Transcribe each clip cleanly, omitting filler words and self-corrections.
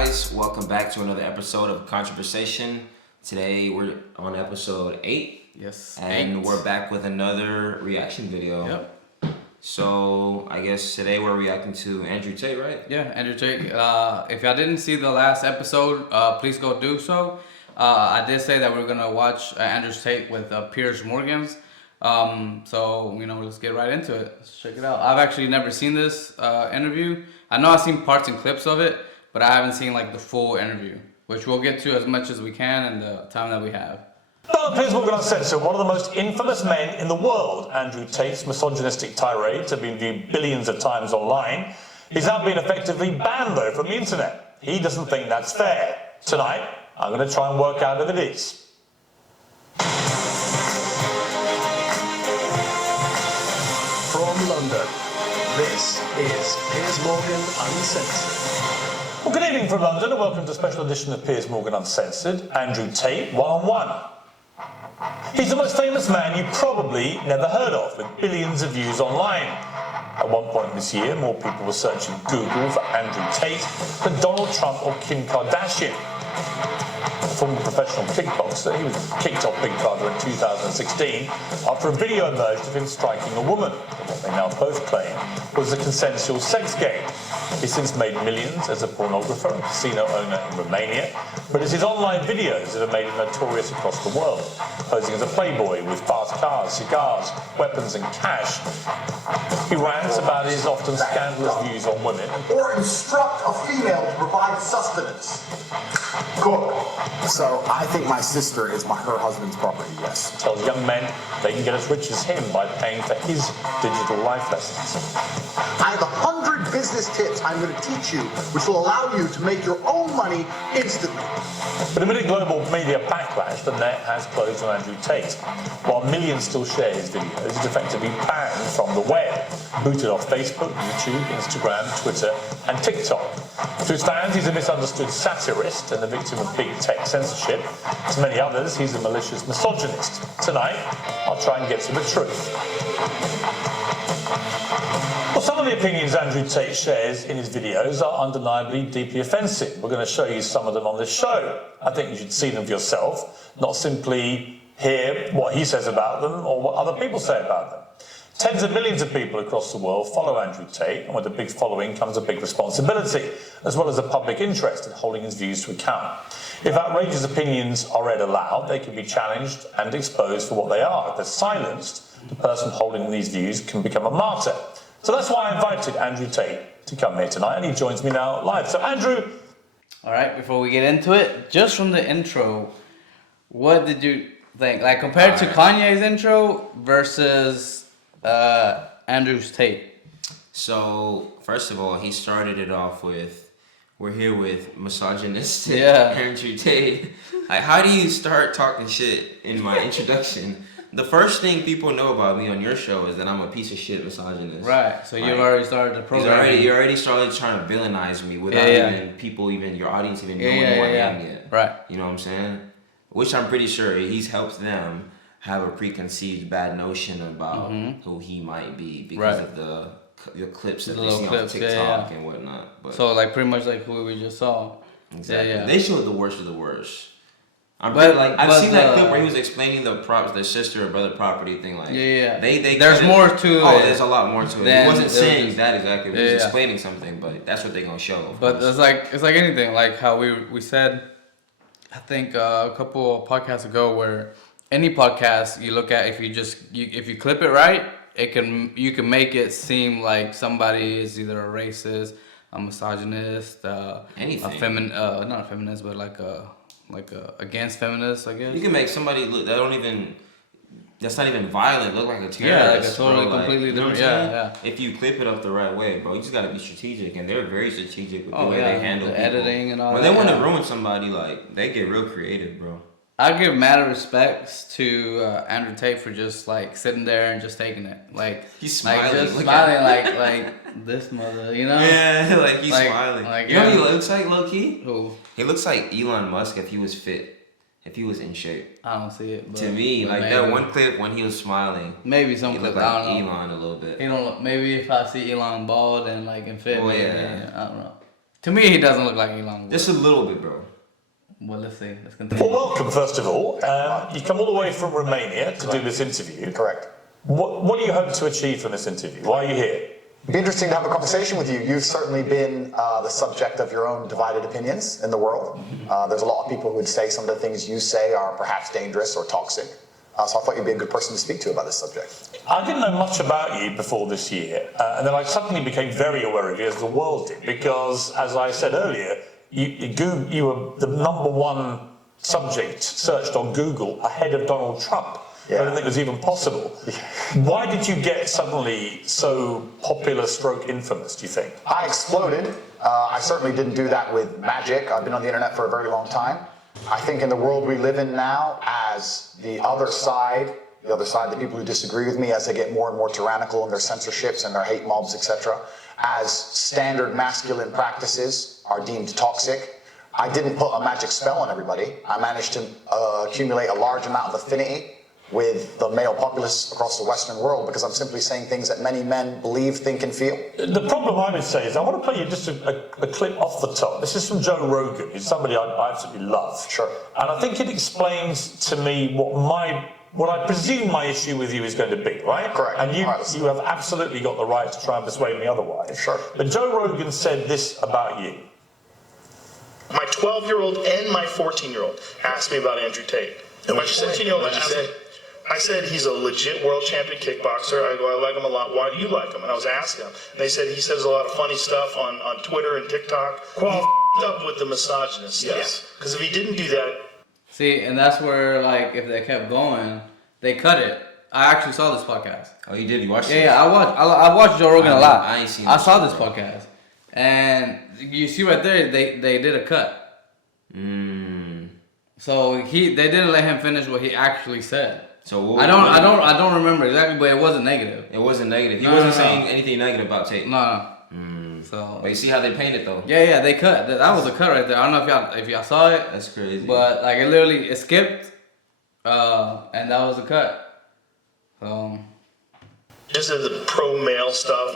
guys? Welcome back to another episode of Controversation. Today we're on episode 8. Yes. And we're back with another reaction video. Yep. So I guess today we're reacting to Andrew Tate, right? Yeah, Andrew Tate. If y'all didn't see the last episode, please go do so. I did say that we're gonna watch Andrew Tate with Piers Morgan's. So let's get right into it. Let's check it out. I've actually never seen this interview. I know I've seen parts and clips of it, but I haven't seen like the full interview, which we'll get to as much as we can in the time that we have. Piers Morgan Uncensored, one of the most infamous men in the world, Andrew Tate's misogynistic tirades have been viewed billions of times online. He's now been effectively banned, though, from the internet. He doesn't think that's fair. Tonight, I'm going to try and work out if it is. From London, this is Piers Morgan Uncensored. Well, good evening from London and welcome to a special edition of Piers Morgan Uncensored, Andrew Tate one-on-one. He's the most famous man you probably never heard of, with billions of views online. At one point this year, more people were searching Google for Andrew Tate than Donald Trump or Kim Kardashian. A former professional kickboxer, he was kicked off Big Brother in 2016 after a video emerged of him striking a woman, what they now both claim was a consensual sex game. He's since made millions as a pornographer and casino owner in Romania, but it's his online videos that have made him notorious across the world, posing as a playboy with fast cars, cigars, weapons and cash. He rants about his often scandalous views on women. Or instruct a female to provide sustenance. Cook. So I think my sister is her husband's property, yes. Tells young men they can get as rich as him by paying for his digital life lessons. I have 100 business tips I'm going to teach you, which will allow you to make your own money instantly. But amid a global media backlash, the net has closed on Andrew Tate. While millions still share his videos, he's effectively banned from the web, booted off Facebook, YouTube, Instagram, Twitter, and TikTok. To his fans, he's a misunderstood satirist and the victim of big tech censorship. To many others, he's a malicious misogynist. Tonight, I'll try and get to the truth. Well, some of the opinions Andrew Tate shares in his videos are undeniably deeply offensive. We're going to show you some of them on this show. I think you should see them for yourself, not simply hear what he says about them or what other people say about them. Tens of millions of people across the world follow Andrew Tate, and with a big following comes a big responsibility, as well as a public interest in holding his views to account. If outrageous opinions are read aloud, they can be challenged and exposed for what they are. If they're silenced, the person holding these views can become a martyr. So that's why I invited Andrew Tate to come here tonight, and he joins me now live. So Andrew... All right, before we get into it, just from the intro, what did you think? Like, compared to Kanye's intro versus Andrew's Tate. So, first of all, he started it off with, we're here with misogynistic Andrew Tate. Like, how do you start talking shit in my introduction? The first thing people know about me on your show is that I'm a piece of shit misogynist. Right. So you've already started the program. You already started trying to villainize me without even your audience even knowing who I am yet. Right. You know what I'm saying? Which I'm pretty sure he's helped them have a preconceived bad notion about who he might be because of the clips that they see on TikTok and whatnot. But so like pretty much like who we just saw. Exactly. They showed the worst of the worst. I've seen that clip where he was explaining their sister or brother property thing. Like there's more to it. Oh, there's a lot more to it. He wasn't saying that exactly. He was explaining something, but that's what they're gonna show. But it's like anything. Like how we said, I think a couple of podcasts ago, where any podcast you look at, if you clip it right, you can make it seem like somebody is either a racist, a misogynist, anything, not a feminist, but like against feminists, I guess. You can make somebody look that's not even violent look like a terrorist. Yeah, like a totally completely different. If you clip it up the right way, bro, you just gotta be strategic, and they're very strategic with the way they handle the people. editing and all when that. When they want to ruin somebody, like they get real creative, bro. I give mad respects to Andrew Tate for just like sitting there and just taking it, like he's smiling, like just smiling, like this mother, you know? Yeah, like he's smiling. Like, you know what he looks like, low key? Who? He looks like Elon Musk if he was fit, if he was in shape. I don't see it. But, to me, like maybe. That one clip when he was smiling, maybe some he clip. looked like I don't know. Elon a little bit. He don't. Maybe if I see Elon bald and like in fit, I don't know. To me, he doesn't look like Elon Musk. Just a little bit, bro. Well, let's see. Let's continue. Well, welcome, first of all. You come all the way from Romania to do this interview. Correct. What do you hope to achieve from this interview? Why are you here? It'd be interesting to have a conversation with you. You've certainly been the subject of your own divided opinions in the world. There's a lot of people who would say some of the things you say are perhaps dangerous or toxic. So I thought you'd be a good person to speak to about this subject. I didn't know much about you before this year, and then I suddenly became very aware of you as the world did, because, as I said earlier, you were the #1 subject searched on Google ahead of Donald Trump. Yeah. I don't think it was even possible. Why did you get suddenly so popular / infamous, do you think? I exploded. I certainly didn't do that with magic. I've been on the internet for a very long time. I think in the world we live in now, as the other side, the people who disagree with me, as they get more and more tyrannical in their censorships and their hate mobs, etc., as standard masculine practices are deemed toxic, I didn't put a magic spell on everybody. I managed to accumulate a large amount of affinity with the male populace across the Western world, because I'm simply saying things that many men believe, think, and feel. The problem I would say is, I want to play you just a clip off the top. This is from Joe Rogan, who's somebody I absolutely love. Sure. And I think it explains to me what I presume my issue with you is going to be, right? Correct. And you have absolutely got the right to try and persuade me otherwise. Sure. But Joe Rogan said this about you. My 12-year-old and my 14-year-old asked me about Andrew Tate. And my 14-year-old asked me, I said he's a legit world champion kickboxer. I go, I like him a lot. Why do you like him? And I was asking him. And they said he says a lot of funny stuff on Twitter and TikTok. He f***ed up with the misogynist stuff. Because if he didn't do that... See, and that's where, like, if they kept going, they cut it. I actually saw this podcast. Oh, you did? You watched it? Yeah, I watched Joe Rogan a lot. I ain't seen I saw this podcast. And you see right there, they did a cut. So they didn't let him finish what he actually said. So I don't remember exactly, but it wasn't negative. It wasn't negative. He wasn't saying anything negative about Tate. No. So. But you see how they painted though. Yeah, they cut. That was a cut right there. I don't know if y'all saw it. That's crazy. But like it skipped, and that was a cut. Just the pro-male stuff.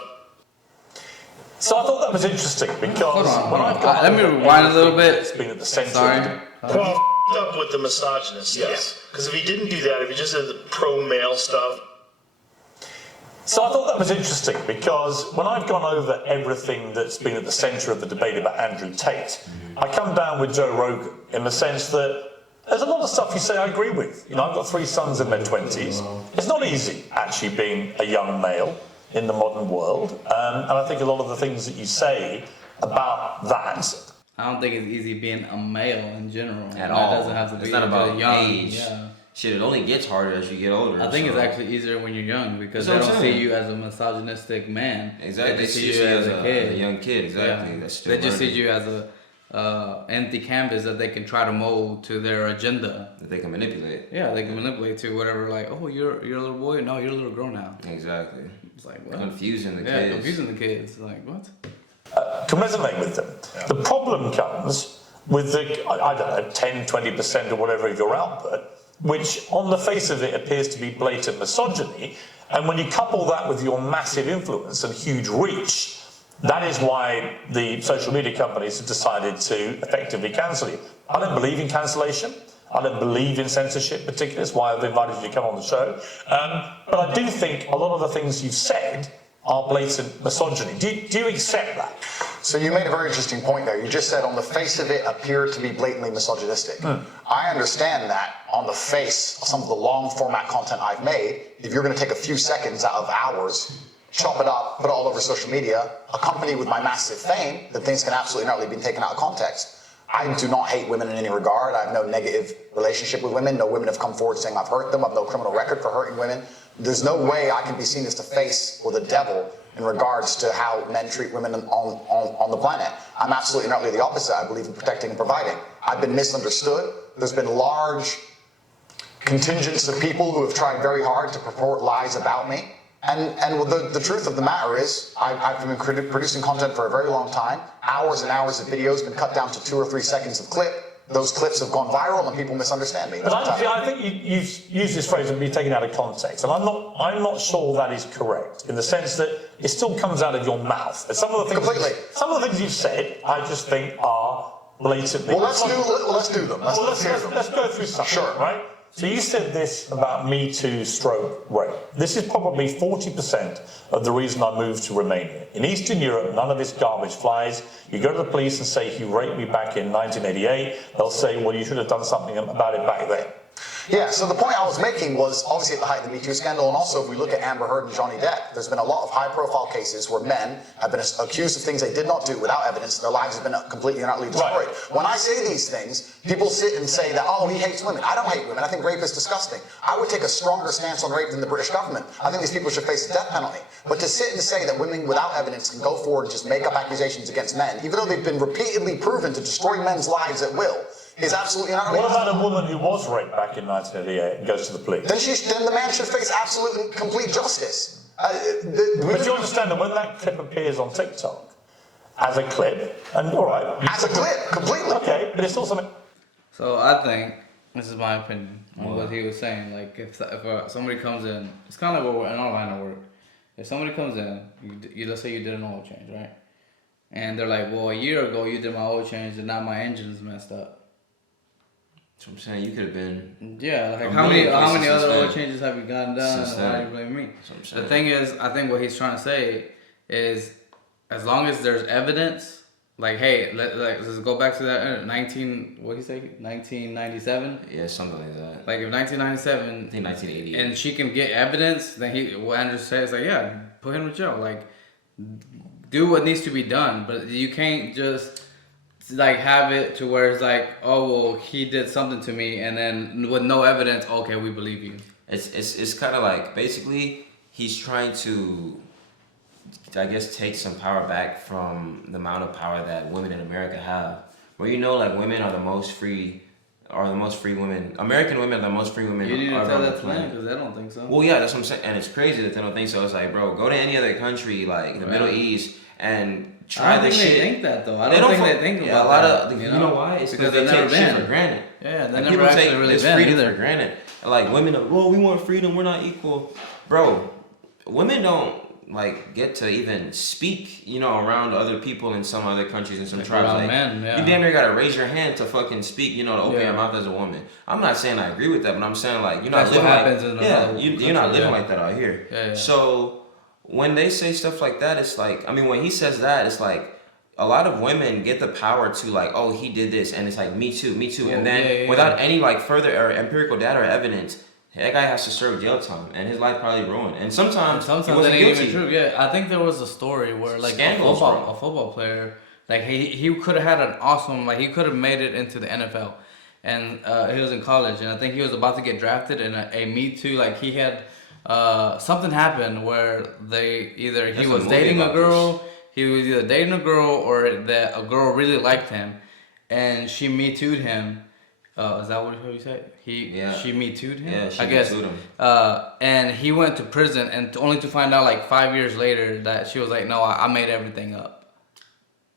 So I thought that was interesting, because when I've got... let me rewind a little bit. It's been at the centre. Sorry. He f***ed up with the misogynist stuff. Because if he didn't do that, if he just did the pro-male stuff. So I thought that was interesting, because when I've gone over everything that's been at the centre of the debate about Andrew Tate, I come down with Joe Rogan in the sense that there's a lot of stuff you say I agree with. You know, I've got 3 sons in their 20s. It's not easy, actually, being a young male in the modern world. And I think a lot of the things that you say about that... I don't think it's easy being a male in general. At all. That doesn't have to be it's not about young. age. Yeah. Shit, it only gets harder as you get older. I think it's actually easier when you're young, because they don't see you as a misogynistic man. Exactly. They see you as a kid. A young kid, exactly. Yeah. That's they just see you as a empty canvas that they can try to mold to their agenda. That they can manipulate. Yeah, they can manipulate to whatever. Like, oh, you're a little boy. No, you're a little girl now. Exactly. It's like what? Confusing the kids. Yeah, confusing the kids. Like what? Can resonate with them. Yeah. The problem comes with the, I don't know, 10, 20% or whatever of your output, which on the face of it appears to be blatant misogyny. And when you couple that with your massive influence and huge reach, that is why the social media companies have decided to effectively cancel you. I don't believe in cancellation. I don't believe in censorship particularly. That's why I've invited you to come on the show. But I do think a lot of the things you've said are blatant misogyny. Do you accept that? So you made a very interesting point there. You just said on the face of it appeared to be blatantly misogynistic. I understand that on the face of some of the long format content I've made, if you're going to take a few seconds out of hours, chop it up, put it all over social media, accompanied with my massive fame, then things can absolutely not be taken out of context. I do not hate women in any regard. I have no negative relationship with women. No women have come forward saying I've hurt them. I have no criminal record for hurting women. There's no way I can be seen as the face or the devil in regards to how men treat women on the planet. I'm absolutely and utterly the opposite. I believe in protecting and providing. I've been misunderstood. There's been large contingents of people who have tried very hard to purport lies about me. And the truth of the matter is, I've been producing content for a very long time. Hours and hours of videos been cut down to 2 or 3 seconds of clip. those clips have gone viral and people misunderstand me. But I think you've used this phrase and be taken out of context, and I'm not sure that is correct in the sense that it still comes out of your mouth. And some of the things you've said, I just think are blatantly. Well, let's do them. Let's go through some. Sure. Right. So you said this about Me Too stroke rape. This is probably 40% of the reason I moved to Romania. In Eastern Europe, none of this garbage flies. You go to the police and say, he raped me back in 1988. They'll say, well, you should have done something about it back then. Yeah, so the point I was making was obviously at the height of the Me Too scandal, and also if we look at Amber Heard and Johnny Depp, there's been a lot of high-profile cases where men have been accused of things they did not do without evidence. Their lives have been completely and utterly destroyed. Right. When I say these things, people sit and say that, oh, he hates women. I don't hate women. I think rape is disgusting. I would take a stronger stance on rape than the British government. I think these people should face the death penalty. But to sit and say that women without evidence can go forward and just make up accusations against men, even though they've been repeatedly proven to destroy men's lives at will, is absolutely not. What about a woman who was raped back in 1988 and goes to the police? Then the man should face absolute and complete justice. But you understand that when that clip appears on TikTok, as a clip, and all right, as a clip, completely. Okay, but it's also. So I think this is my opinion on what he was saying. Like if somebody comes in, it's kind of like in our line of work. If somebody comes in, you let's say you did an oil change, right? And they're like, well, a year ago you did my oil change, and now my engine's messed up. That's what I'm saying. You could have been. Yeah, like how many other oil changes have you gotten done? Why do you blame me? The thing is, I think what he's trying to say is, as long as there's evidence, like, hey, let's go back to that 1997. Yeah, something like that. Like if 1997, I think 1988, and she can get evidence, then what Andrew says, like, yeah, put him in jail. Like, do what needs to be done, but you can't just like have it to where it's like, oh well, he did something to me, and then with no evidence, okay, we believe you. It's kind of like basically he's trying to, I guess, take some power back from the amount of power that women in America have. Where like women are the most free women. American women are the most free women. You need to tell that to them because they don't think so. Well, yeah, that's what I'm saying, and it's crazy that they don't think so. It's like, bro, go to any other country like the Middle East and try this shit. I don't think they think that though. I don't think they think about a lot that. Of you know why? It's because they never take shit for granted. Yeah, they like, never actually take really this been freedom either. for granted. Like women, well, we want freedom. We're not equal, bro. Women don't like get to even speak, around other people in some other countries and some tribes. Like, men, yeah. You damn near gotta raise your hand to fucking speak, to open your mouth as a woman. I'm not saying I agree with that, but I'm saying like you're not living like you're not living like that out here. Yeah. So when they say stuff like that, it's like, I mean, when he says that, it's like a lot of women get the power to like, oh, he did this, and it's like me too, and then without any like further or empirical data or evidence, that guy has to serve jail time, and his life probably ruined. And sometimes he wasn't that ain't guilty. even true. Yeah, I think there was a story where like a football player, like he could have had an awesome, like he could have made it into the NFL, and he was in college, and I think he was about to get drafted in a Me Too. Like he had something happened where he was dating a girl. He was either dating a girl or that a girl really liked him, and she Me Too'd him. Is that what you said? She Me Too'd him? Yeah, she I guess. Me Too'd him. And he went to prison, and only to find out like 5 years later that she was like, no, I made everything up.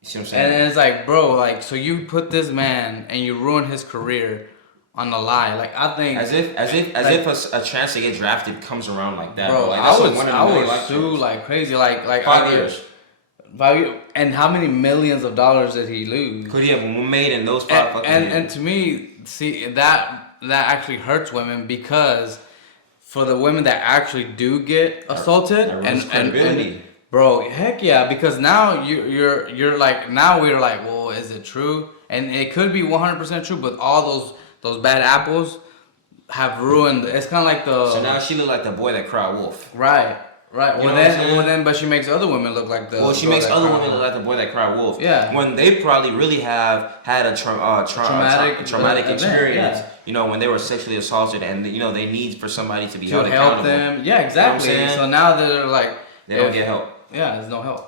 You see what I'm saying? And it's like, bro, like, so you put this man and you ruined his career on a lie. Like, I think as if a chance to get drafted comes around like that. Bro, like, I would sue like crazy. Like 5 years. And how many millions of dollars did he lose? Could he have made in those 5 fucking years? And to me, see, that actually hurts women, because for the women that actually do get assaulted and bro, heck yeah, because now you're like, now we're like, well, is it true? And it could be 100% true, but all those bad apples have ruined. It's kind of like So now she look like the boy that cried wolf. Right. But she makes other women look like the. Well, she makes other women look like the boy that cried wolf. Yeah. When they probably really have had a traumatic experience. Yeah. When they were sexually assaulted, and they need for somebody to be held help accountable. them. Yeah, exactly. So now they're like, they don't get help. Yeah, there's no help.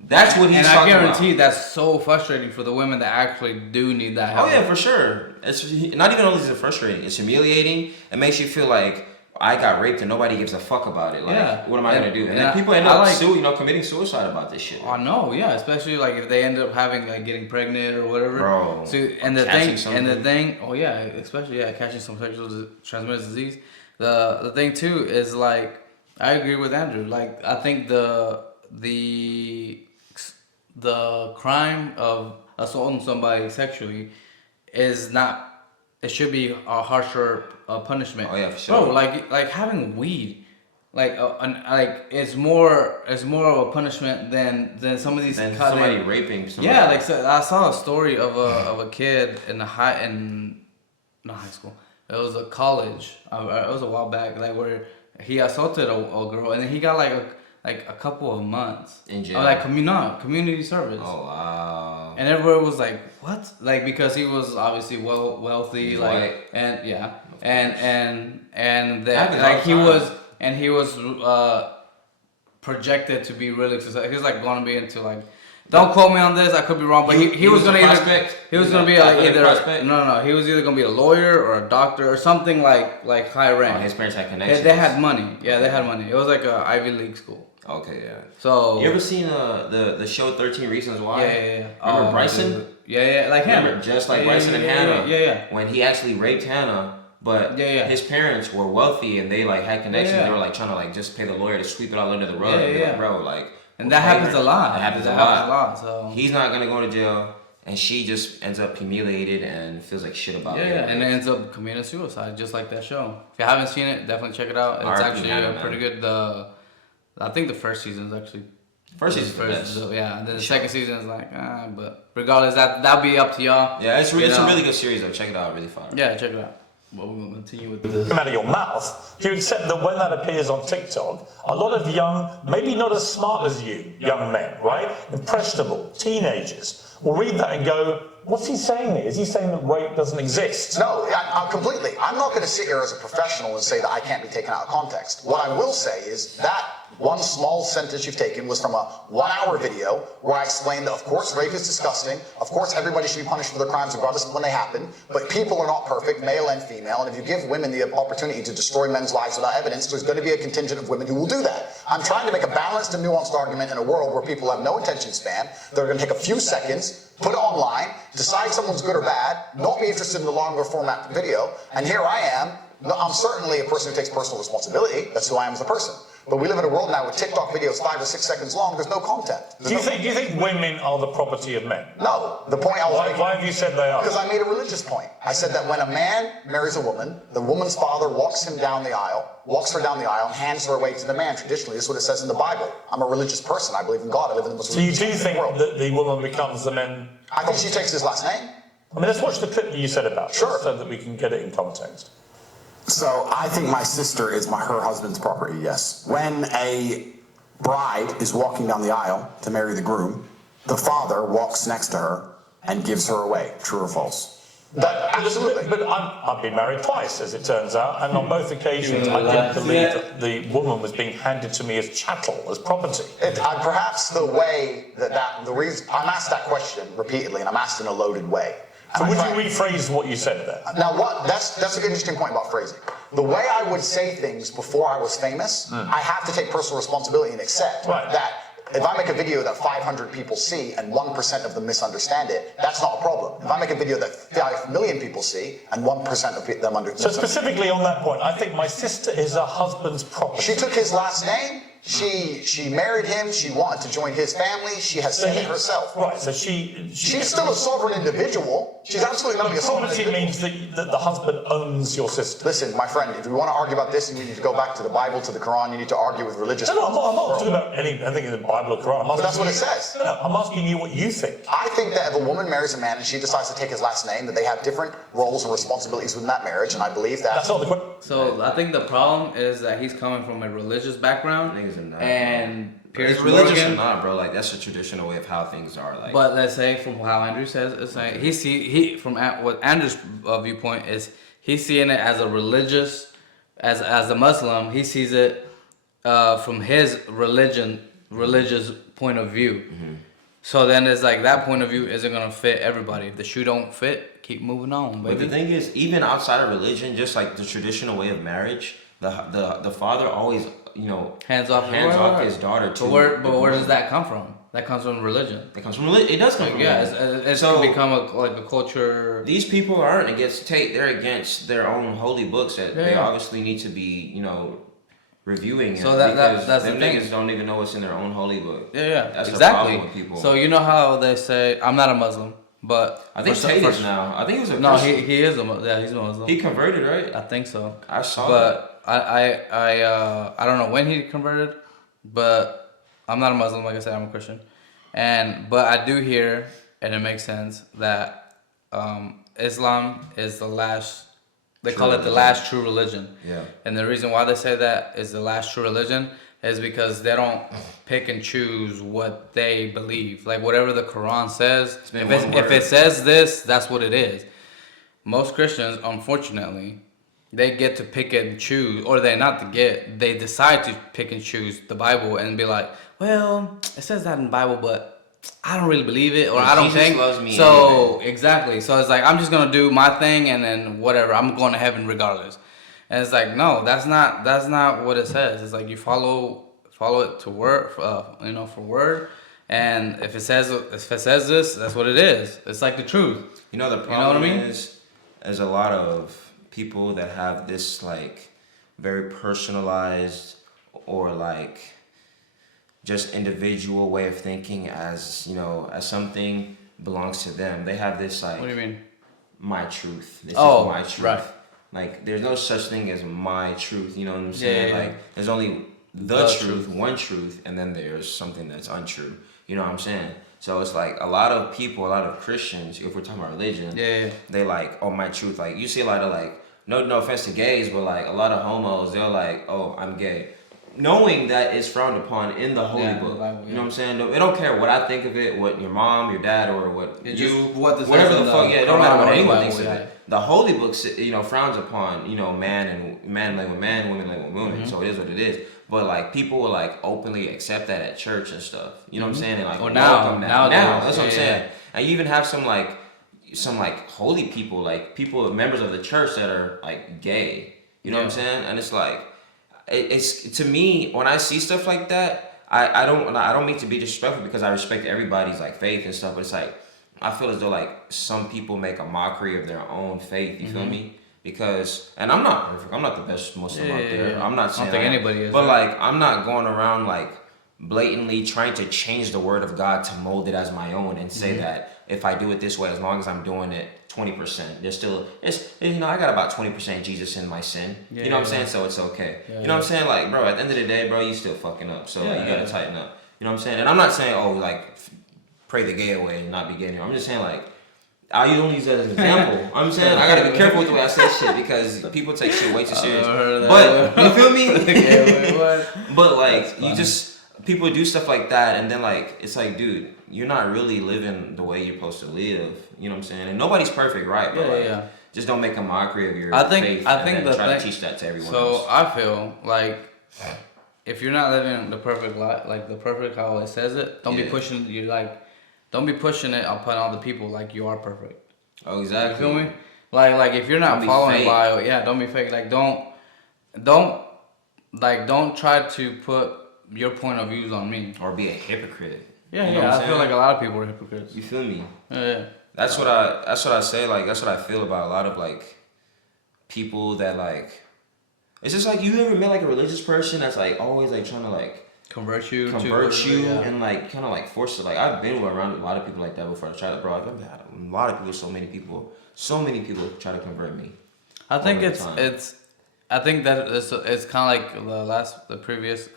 That's what he's talking about. And I guarantee that's so frustrating for the women that actually do need that help. Oh yeah, for sure. It's not even only is it frustrating. It's humiliating. It makes you feel like, I got raped and nobody gives a fuck about it. Like, what am I gonna do? And then people end up committing suicide about this shit. I know, yeah. Especially like if they end up having like getting pregnant or whatever. Bro. So oh yeah, especially catching some sexually transmitted disease. The thing too is like I agree with Andrew. Like I think the crime of assaulting somebody sexually is not. It should be a harsher punishment. Oh yeah, for sure. Bro, like having weed, it's more of a punishment than some of these. Than somebody raping somebody. Yeah, like so I saw a story of a kid in not high school. It was a college. It was a while back, like where he assaulted a girl, and then he got like a couple of months in jail. Like community service. Oh wow! And everyone was like, "What?" Like because he was obviously wealthy, He's like white. and yeah, and that like he was projected to be really successful. He was like going to be into like. Don't quote me on this. I could be wrong, but he was gonna he was gonna be like either no he was either gonna be a lawyer or a doctor or something like high rank. Oh, his parents had connections. They had money. Yeah, they had money. It was like a Ivy League school. Okay, yeah. So you ever seen the show 13 Reasons Why? Yeah. Remember Bryson? Yeah, like Hannah. Just like Bryson and Hannah. Yeah. When he actually raped Hannah, but his parents were wealthy and they like had connections. They were like trying to like just pay the lawyer to sweep it all under the rug. Like, bro, like. And that happens a lot. That happens a lot. So he's not gonna go to jail, and she just ends up humiliated and feels like shit about it. Yeah, and ends up committing suicide, just like that show. If you haven't seen it, definitely check it out. It's actually pretty good. I think the first season is actually. First season, yeah. And then the second season is like, but regardless, that'll be up to y'all. Yeah, it's a really good series though. Check it out, really fun. Yeah, check it out. Well, we're going to continue with this. Come out of your mouth, you accept that when that appears on TikTok, a lot of young, maybe not as smart as you, young men, right? Impressionable, teenagers, will read that and go, what's he saying here? Is he saying that rape doesn't exist? No, completely. I'm not going to sit here as a professional and say that I can't be taken out of context. What I will say is that one small sentence you've taken was from a 1 hour video where I explained that, of course, rape is disgusting. Of course, everybody should be punished for their crimes regardless of when they happen. But people are not perfect, male and female. And if you give women the opportunity to destroy men's lives without evidence, there's going to be a contingent of women who will do that. I'm trying to make a balanced and nuanced argument in a world where people have no attention span. They're going to take a few seconds, put it online, decide someone's good or bad, not be interested in the longer format video. And here I am. I'm certainly a person who takes personal responsibility. That's who I am as a person. But we live in a world now with TikTok videos 5 or 6 seconds long. There's no content. Do you think women are the property of men? No. The point I was making. Why have you said they are? Because I made a religious point. I said that when a man marries a woman, the woman's father walks her down the aisle, and hands her away to the man. Traditionally, this is what it says in the Bible. I'm a religious person. I believe in God. I live in the most religious So you do think that the woman becomes the man? I think she takes his last name. I mean, let's watch the clip that you said about. Sure. So that we can get it in context. So I think my sister is her husband's property, yes. When a bride is walking down the aisle to marry the groom, the father walks next to her and gives her away. True or false? Absolutely. But I've been married twice, as it turns out, and on both occasions I didn't believe that the woman was being handed to me as chattel, as property. Perhaps the way the reason I'm asked that question repeatedly, and I'm asked in a loaded way. So would you rephrase what you said there? Now, that's a good interesting point about phrasing. The way I would say things before I was famous, I have to take personal responsibility and accept that if I make a video that 500 people see and 1% of them misunderstand it, that's not a problem. If I make a video that 5 million people see and 1% of them understand. So specifically on that point, I think my sister is her husband's property. She took his last name. She married him. She wanted to join his family. She has said it herself. Right. So she's still a sovereign individual. She's absolutely not a sovereign individual. Property means that the husband owns your sister. Listen, my friend, if you want to argue about this, you need to go back to the Bible, to the Quran. You need to argue with religious. No, I'm not talking about anything in the Bible or Quran. But that's what it says. No, I'm asking you what you think. I think that if a woman marries a man and she decides to take his last name, that they have different roles and responsibilities within that marriage, and I believe that. That's not the question. So I think the problem is that he's coming from a religious background, and Piers religious Morgan, or not, bro. Like that's a traditional way of how things are. Like, but let's say from how Andrew says, it's like he from what Andrew's viewpoint is, he's seeing it as a religious, as a Muslim, he sees it from his religious point of view. Mm-hmm. So then it's like that point of view isn't gonna fit everybody. If the shoe don't fit, keep moving on, baby. But the thing is, even outside of religion, just like the traditional way of marriage, the father always, hands off his daughter too. But where does that come from? That comes from religion. It comes from religion. It does come from religion. It's so, become a culture. These people aren't against Tate. They're against their own holy books that they obviously need to be, reviewing. So that's them the thing. Niggas don't even know what's in their own holy book. Yeah, that's exactly. the problem with people. So you know how they say, I'm not a Muslim, but I think Tate is now. I think he was a no. He is a he's a Muslim. He converted, right? I think so. I saw but that. I don't know when he converted, but I'm not a Muslim. Like I said, I'm a Christian, but I do hear, and it makes sense that Islam is the last. They call it the last true religion. Yeah. And the reason why they say that is the last true religion is because they don't pick and choose what they believe. Like whatever the Quran says, if it says this, that's what it is. Most Christians, unfortunately, they get to pick and choose, or they decide to pick and choose the Bible and be like, well, it says that in the Bible, but I don't really believe it, or I don't think so. Anyway. Exactly. So it's like I'm just gonna do my thing, and then whatever. I'm going to heaven regardless. And it's like no, that's not what it says. It's like you follow it to word, for word. And if it says this, that's what it is. It's like the truth. The problem is a lot of people that have this like very personalized or like just individual way of thinking as something belongs to them. They have this like, what do you mean? My truth. This is my truth. Right. Like there's no such thing as my truth. You know what I'm saying? Yeah. Like there's only the truth, one truth, and then there's something that's untrue. You know what I'm saying? So it's like a lot of people, a lot of Christians, if we're talking about religion, they like, my truth. Like you see a lot of like, no offense to gays, but like a lot of homos, they're like, I'm gay. Knowing that it's frowned upon in the holy book. The Bible, you know what I'm saying? They don't care what I think of it, what your mom, your dad, or whatever the fuck. It don't matter what anyone thinks of it. The holy book, frowns upon, man like with man, women like with women. So it is what it is. But like people will like openly accept that at church and stuff. You know what I'm saying? And like now that's what I'm saying. And you even have some holy people, like members of the church that are like gay. You know what I'm saying? And it's like. It's to me when I see stuff like that, I don't mean to be disrespectful because I respect everybody's like faith and stuff, but it's like I feel as though like some people make a mockery of their own faith. You feel me? Because and I'm not perfect. I'm not the best Muslim out there. I'm not saying I don't think anybody is. But like I'm not going around like blatantly trying to change the word of God to mold it as my own and say that if I do it this way, as long as I'm doing it 20%, there's still I got about 20% Jesus in my sin. You know what I'm saying? So it's okay. You know what I'm saying? Like, bro, at the end of the day, bro, you still fucking up. So like, you gotta tighten up. You know what I'm saying? And I'm not saying, like, pray the gay away and not be gay anymore. I'm just saying, like, I only use that as an example. I'm saying I gotta be careful with the way I say shit because people take shit way too serious. But you feel me? But like, people do stuff like that, and then like it's like, dude, you're not really living the way you're supposed to live. You know what I'm saying? And nobody's perfect, right? But just don't make a mockery of your faith. I think try to teach that to everyone. So I feel like if you're not living the perfect life, like the perfect how it says it, don't be pushing. Don't be pushing it upon other people like you are perfect. Oh, exactly. You feel me? Like if you're not following by, don't be fake. Like don't try to put your point of views on me or be a hypocrite. I feel like a lot of people are hypocrites. You feel me? Yeah. That's what I say. Like that's what I feel about a lot of like people that like. It's just like you ever met like a religious person that's like always like trying to like convert you and like kind of like force it. Like I've been around a lot of people like that before. I tried to, bro. I've had a lot of people. So many people try to convert me. I think I think that it's kind of like the previous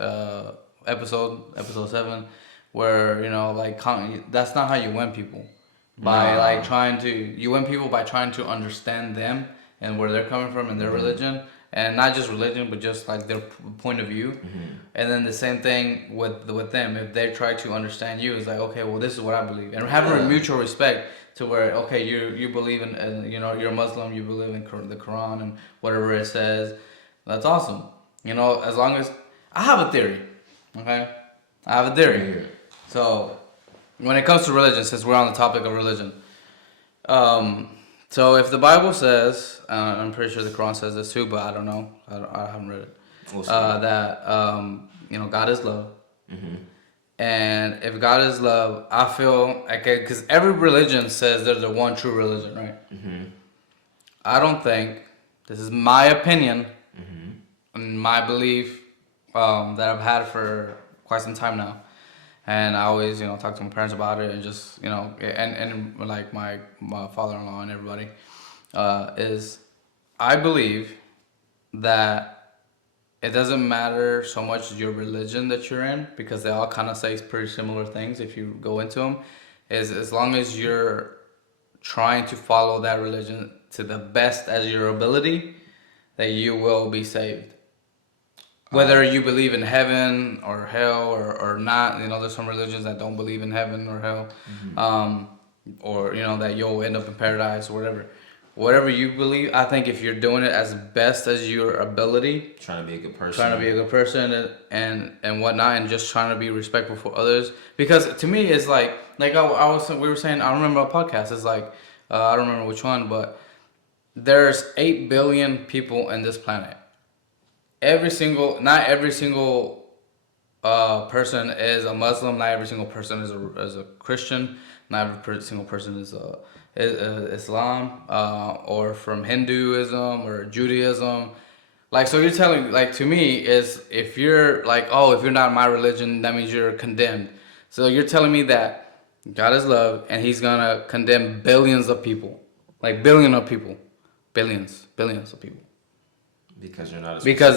episode 7, where that's not how you win people. You win people by trying to understand them and where they're coming from and their religion, and not just religion, but just like their point of view. And then the same thing with them. If they try to understand you, it's like, okay, well, this is what I believe, and having a mutual respect to where, okay, you believe in you're a Muslim, you believe in the Quran and whatever it says. That's awesome. As long as I have a theory, okay, I have a theory. So when it comes to religion, since we're on the topic of religion, So if the Bible says, I'm pretty sure the Quran says this too, but I don't know. I haven't read it. That God is love. Mm-hmm. And if God is love, I feel because every religion says there's the one true religion, right? Mm-hmm. I don't think, this is my opinion, and my belief that I've had for quite some time now. And I always, talk to my parents about it, and just, and like my father-in-law and everybody, is I believe that it doesn't matter so much your religion that you're in, because they all kind of say pretty similar things if you go into them, is as long as you're trying to follow that religion to the best as your ability, that you will be saved. Whether you believe in heaven or hell or not, there's some religions that don't believe in heaven or hell, or that you'll end up in paradise or whatever. Whatever you believe, I think if you're doing it as best as your ability, trying to be a good person, and whatnot, and just trying to be respectful for others. Because to me, it's we were saying, I remember a podcast. It's I don't remember which one, but there's 8 billion people in this planet. Not every single person is a Muslim. Not every single person is a Christian. Not every single person is Islam or from Hinduism or Judaism. So you're telling, to me, is if you're if you're not my religion, that means you're condemned. So you're telling me that God is love, and He's gonna condemn billions of people, billions of people. Because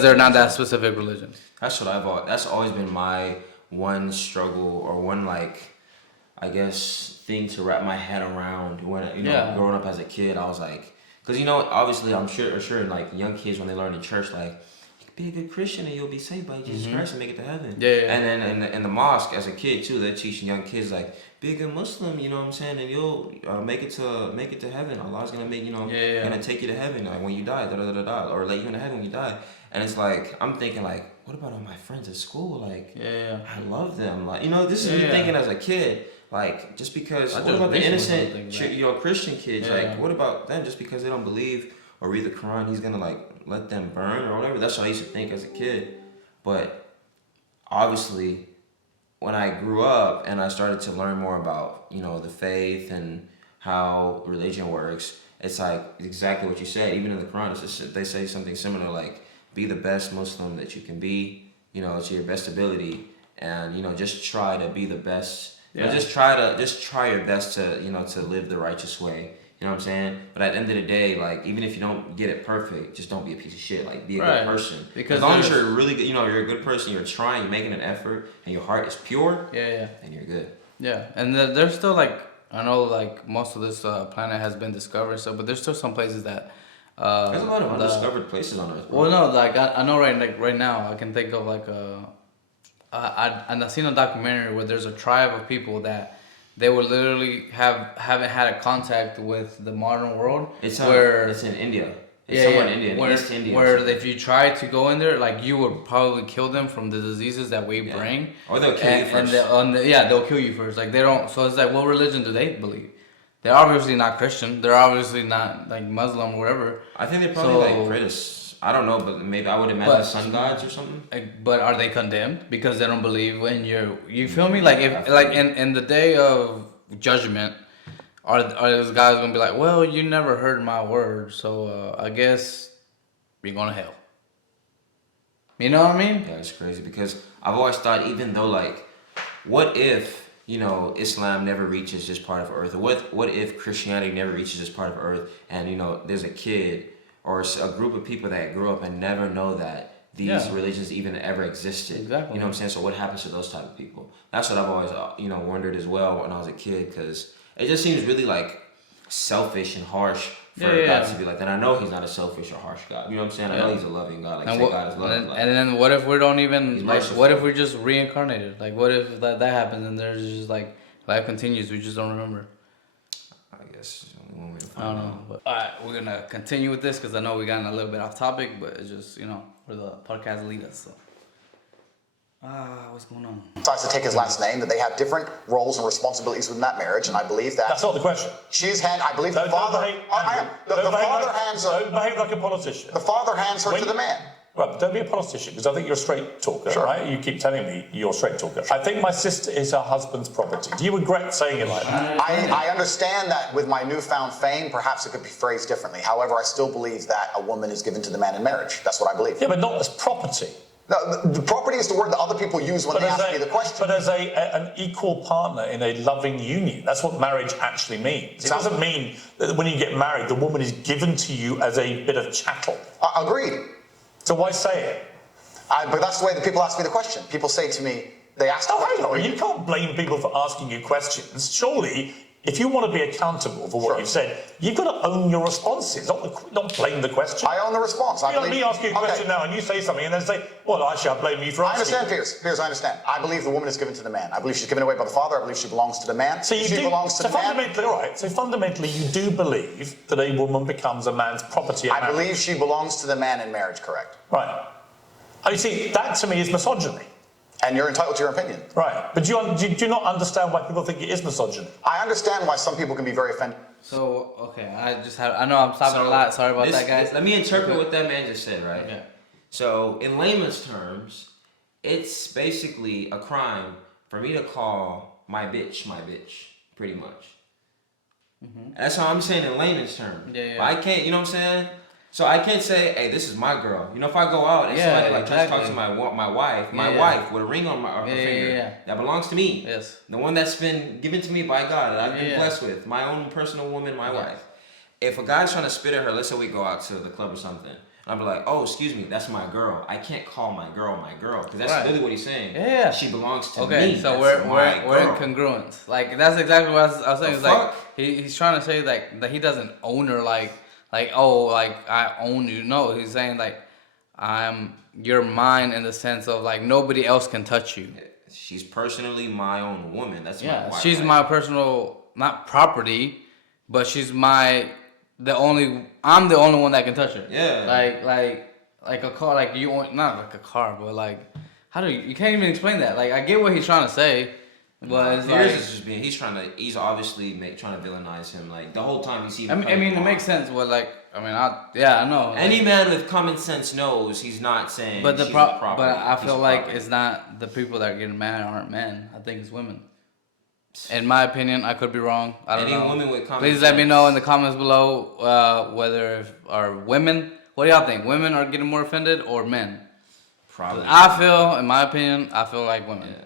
they're not that specific religion. That's what that's always been my one struggle, or one thing to wrap my head around when growing up as a kid. I was because obviously I'm sure young kids, when they learn in church, be a good Christian and you'll be saved by Jesus Christ and make it to heaven. Yeah. And then in the mosque as a kid too, they're teaching young kids be a good Muslim, you know what I'm saying, and you'll make it to heaven. Allah's gonna make gonna take you to heaven when you die, or let you into heaven when you die. And it's I'm thinking what about all my friends at school? I love them. This is me thinking as a kid. Just because, what about the innocent, Christian kids? What about them? Just because they don't believe or read the Quran, He's gonna let them burn or whatever. That's what I used to think as a kid. But obviously, when I grew up and I started to learn more about the faith and how religion works, it's exactly what you said. Even in the Quran, they say something similar, be the best Muslim that you can be, to your best ability, and just try to be the best. Just try your best to to live the righteous way. You know what I'm saying? But at the end of the day, even if you don't get it perfect, just don't be a piece of shit. Be a good person. Because as long as you're really good, you're a good person, you're trying, you're making an effort, and your heart is pure. And you're good. Yeah, and there's still I know most of this planet has been discovered, but there's still some places that. There's a lot of undiscovered places on Earth. Bro. Well, no, I know right now I can think of I've seen a documentary where there's a tribe of people that they will literally haven't had a contact with the modern world. It's in India. It's somewhere in India, East India. Where if you try to go in there, you would probably kill them from the diseases that we bring. Or they'll kill you first. They'll kill you first. They don't. So it's what religion do they believe? They're obviously not Christian. They're obviously not Muslim or whatever. I think they're probably British. I don't know, but maybe I would imagine sun gods or something. But are they condemned because they don't believe in you feel me? In the day of judgment, are those guys gonna be well, you never heard my word, so I guess you're going to hell. You know what I mean? Yeah, it's crazy because I've always thought, even though what if Islam never reaches this part of Earth, or what if Christianity never reaches this part of Earth, and there's a kid or a group of people that grew up and never know that these religions even ever existed. Exactly. You know what I'm saying? So what happens to those type of people? That's what I've always, wondered as well when I was a kid, because it just seems really selfish and harsh for God to be like that. I know He's not a selfish or harsh God. You know what I'm saying? I know He's a loving God. God is love. And then what if we don't even, what if we're just reincarnated? What if that happens and there's just life continues, we just don't remember? I guess. I don't know. But, all right, we're gonna continue with this because I know we got a little bit off topic, but it's just where the podcast lead us. So. What's going on? Decides to take his last name, that they have different roles and responsibilities within that marriage, and I believe that. That's not the question. I believe the father. The father hands her. Don't behave like a politician. The father hands her to the man. Right, but don't be a politician, because I think you're a straight talker, right? You keep telling me you're a straight talker. I think my sister is her husband's property. Do you regret saying it like that? I understand that with my newfound fame, perhaps it could be phrased differently. However, I still believe that a woman is given to the man in marriage. That's what I believe. Yeah, but not as property. No, the property is the word that other people use when they ask me the question. But as an equal partner in a loving union, that's what marriage actually means. It doesn't mean that when you get married, the woman is given to you as a bit of chattel. Agreed. So why say it? But that's the way that people ask me the question. People say to me, they ask. Oh, hang on, you can't blame people for asking you questions. Surely, if you want to be accountable for what you've said, you've got to own your responses, not blame the question. I own the response. Me ask you a question now and you say something and then say, well, actually, I blame you for asking. I understand, Piers, I understand. I believe the woman is given to the man. I believe she's given away by the father. I believe she belongs to the man. So fundamentally, you do believe that a woman becomes a man's property. I believe she belongs to the man in marriage, correct. Right. And you see, that to me is misogyny. And you're entitled to your opinion. Right. But do you not understand why people think it is misogyny? I understand why some people can be very offended. So, okay, I know I'm stopping a lot. Sorry about that, guys. Let me interpret what that man just said, right? Okay. So, in layman's terms, it's basically a crime for me to call my bitch, pretty much. Mm-hmm. That's how I'm saying in layman's terms. Yeah. But I can't, you know what I'm saying? So I can't say, hey, this is my girl. You know, if I go out and somebody tries to talk to my wife with a ring on her finger, that belongs to me. Yes. The one that's been given to me by God, that I've been blessed with. My own personal woman, my wife. If a guy's trying to spit at her, let's say we go out to the club or something, I'll be like, oh, excuse me, that's my girl. I can't call my girl, because that's really what he's saying. Yeah. She belongs to me. Okay, so we're in congruence. Like, that's exactly what I was saying. It's like, he's trying to say that he doesn't own her, like I own you. No, he's saying like you're mine in the sense of like nobody else can touch you. She's personally my own woman. That's my wife. She's my personal, not property, but she's I'm the only one that can touch her. Yeah. Like a car, like you own, not like a car, but like you can't even explain that. Like I get what he's trying to say. But Piers is just being, he's obviously trying to villainize him. Like the whole time you see him. I mean, it makes sense. But I know. Any man with common sense knows he's not saying. But I feel like it's not the people that are getting mad aren't men. I think it's women. In my opinion, I could be wrong. I don't know. Any woman with common Please sense. let me know in the comments below whether are women. What do y'all think? Women are getting more offended or men? Probably. In my opinion, I feel like women. Yeah.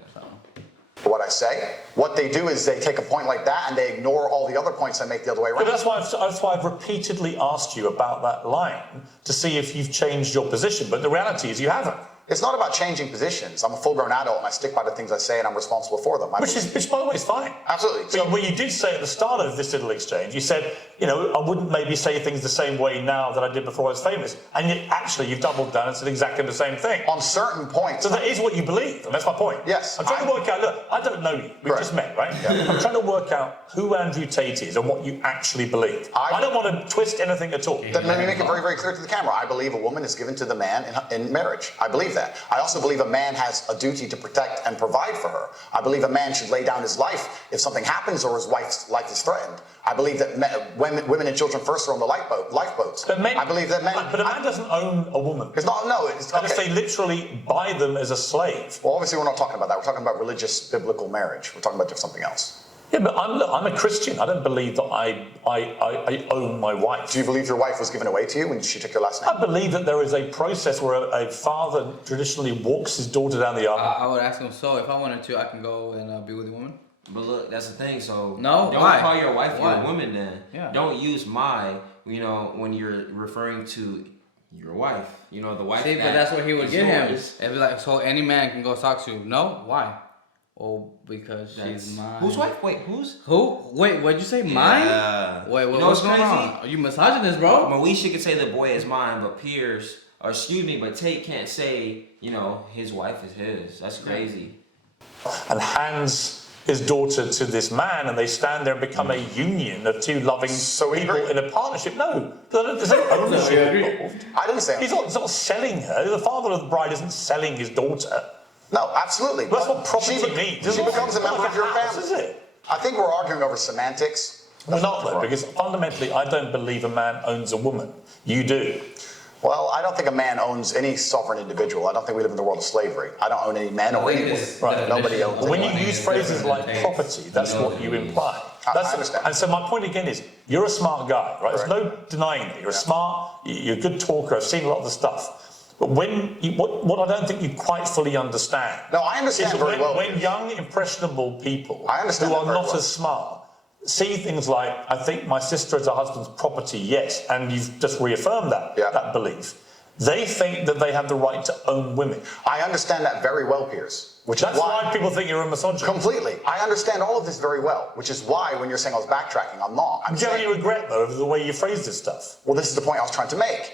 What I say. What they do is they take a point like that and they ignore all the other points I make the other way around. But that's why I've repeatedly asked you about that line to see if you've changed your position. But the reality is you haven't. It's not about changing positions. I'm a full-grown adult and I stick by the things I say and I'm responsible for them. Which, by the way, is fine. Absolutely. But what you did say at the start of this little exchange, you said, I wouldn't maybe say things the same way now that I did before I was famous. And yet, actually, you've doubled down and said exactly the same thing. On certain points. So that is what you believe, and that's my point. Yes. I'm trying to work out, look, I don't know you. We've just met, right? Yeah. I'm trying to work out who Andrew Tate is and what you actually believe. I don't want to twist anything at all. Then let me make it very, very clear to the camera. I believe a woman is given to the man in marriage. I believe that. I also believe a man has a duty to protect and provide for her. I believe a man should lay down his life if something happens or his wife's life is threatened. I believe that women and children first are on the lifeboats. But I believe that men. But a man doesn't own a woman. It's not. No. It's unless they literally buy them as a slave. Well, obviously we're not talking about that. We're talking about religious, biblical marriage. We're talking about something else. Yeah, but I'm a Christian. I don't believe that I own my wife. Do you believe your wife was given away to you when she took your last name? I believe that there is a process where a father traditionally walks his daughter down the aisle. I would ask him, so if I wanted to, I can go and be with a woman? But look, that's the thing. So don't call your wife your woman then. Yeah. Don't use my, when you're referring to your wife. The wife. See, but that's what he would get him. It'd be like, so any man can go talk to you. No? Why? Oh, because she's mine. Whose wife? Wait, whose? Who? Wait, what'd you say? Mine? Yeah. Wait, what's going on? Are you misogynist, bro? Moesha could say the boy is mine, but but Tate can't say, his wife is his. That's crazy. And hands his daughter to this man, and they stand there and become a union of two loving people in a partnership. No, there's no ownership involved. I didn't say he's not selling her. The father of the bride isn't selling his daughter. No, absolutely. That's what property means. She becomes a member of your family. Is it? I think we're arguing over semantics. We're not though, because fundamentally I don't believe a man owns a woman. You do. Well, I don't think a man owns any sovereign individual. I don't think we live in the world of slavery. I don't own any men or any woman. Right. Nobody owns When anyone. you use phrases like property, that's what you imply. I understand. And so my point again is, you're a smart guy, right? There's no denying that. You're smart, you're a good talker, I've seen a lot of the stuff. But what I don't think you quite fully understand. No, I understand very well. When young, impressionable people who are not as smart see things like, I think my sister is her husband's property, yes, and you've just reaffirmed that belief. They think that they have the right to own women. I understand that very well, Piers. That's why people think you're a misogynist. Completely. I understand all of this very well, which is why when you're saying I was backtracking, I'm not. Do you have any regret, though, over the way you phrased this stuff? Well, this is the point I was trying to make.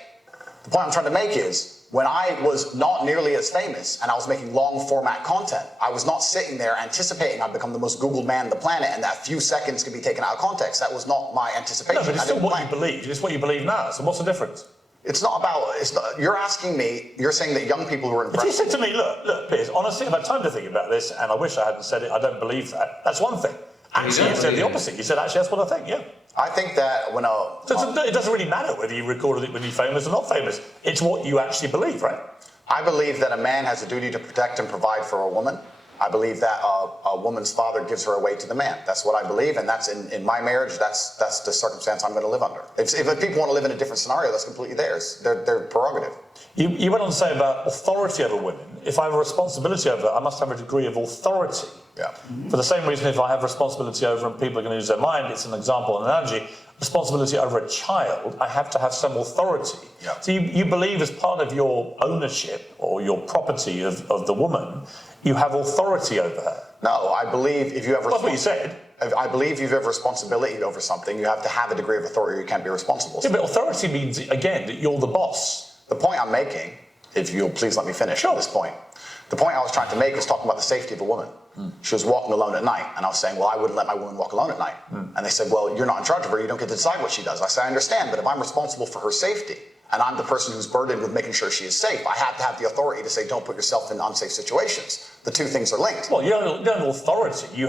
The point I'm trying to make is, when I was not nearly as famous and I was making long format content, I was not sitting there anticipating I'd become the most Googled man on the planet and that few seconds could be taken out of context. That was not my anticipation. No, but it's still what you believe. It's what you believe now. So what's the difference? It's not about, you're asking me, you're saying that young people who are in If you said to me, look, Piers, honestly, I've had time to think about this and I wish I hadn't said it, I don't believe that. That's one thing. Actually, you said the opposite. You said, actually, that's what I think, yeah. I think that when So it doesn't really matter whether you recorded it when you're famous or not famous. It's what you actually believe, right? I believe that a man has a duty to protect and provide for a woman. I believe that a woman's father gives her away to the man. That's what I believe, and that's in my marriage. That's the circumstance I'm going to live under. If people want to live in a different scenario, that's completely theirs. Their prerogative. You went on to say about authority over women. If I have a responsibility over, I must have a degree of authority. Yeah. For the same reason, if I have responsibility over and people are going to use their mind, it's an example, an analogy. Responsibility over a child, I have to have some authority. Yeah. So you believe as part of your ownership or your property of the woman, you have authority over her. No, I believe if you have That's what you said. I believe if you have responsibility over something, you have to have a degree of authority or you can't be responsible. Yeah, but authority means, again, that you're the boss. The point I'm making, if you'll please let me finish at this point. The point I was trying to make was talking about the safety of a woman. She was walking alone at night, and I was saying, well, I wouldn't let my woman walk alone at night. And they said, well, you're not in charge of her, you don't get to decide what she does. I said, I understand, but if I'm responsible for her safety, and I'm the person who's burdened with making sure she is safe, I have to have the authority to say, don't put yourself in unsafe situations. The two things are linked. Well, you don't have authority. You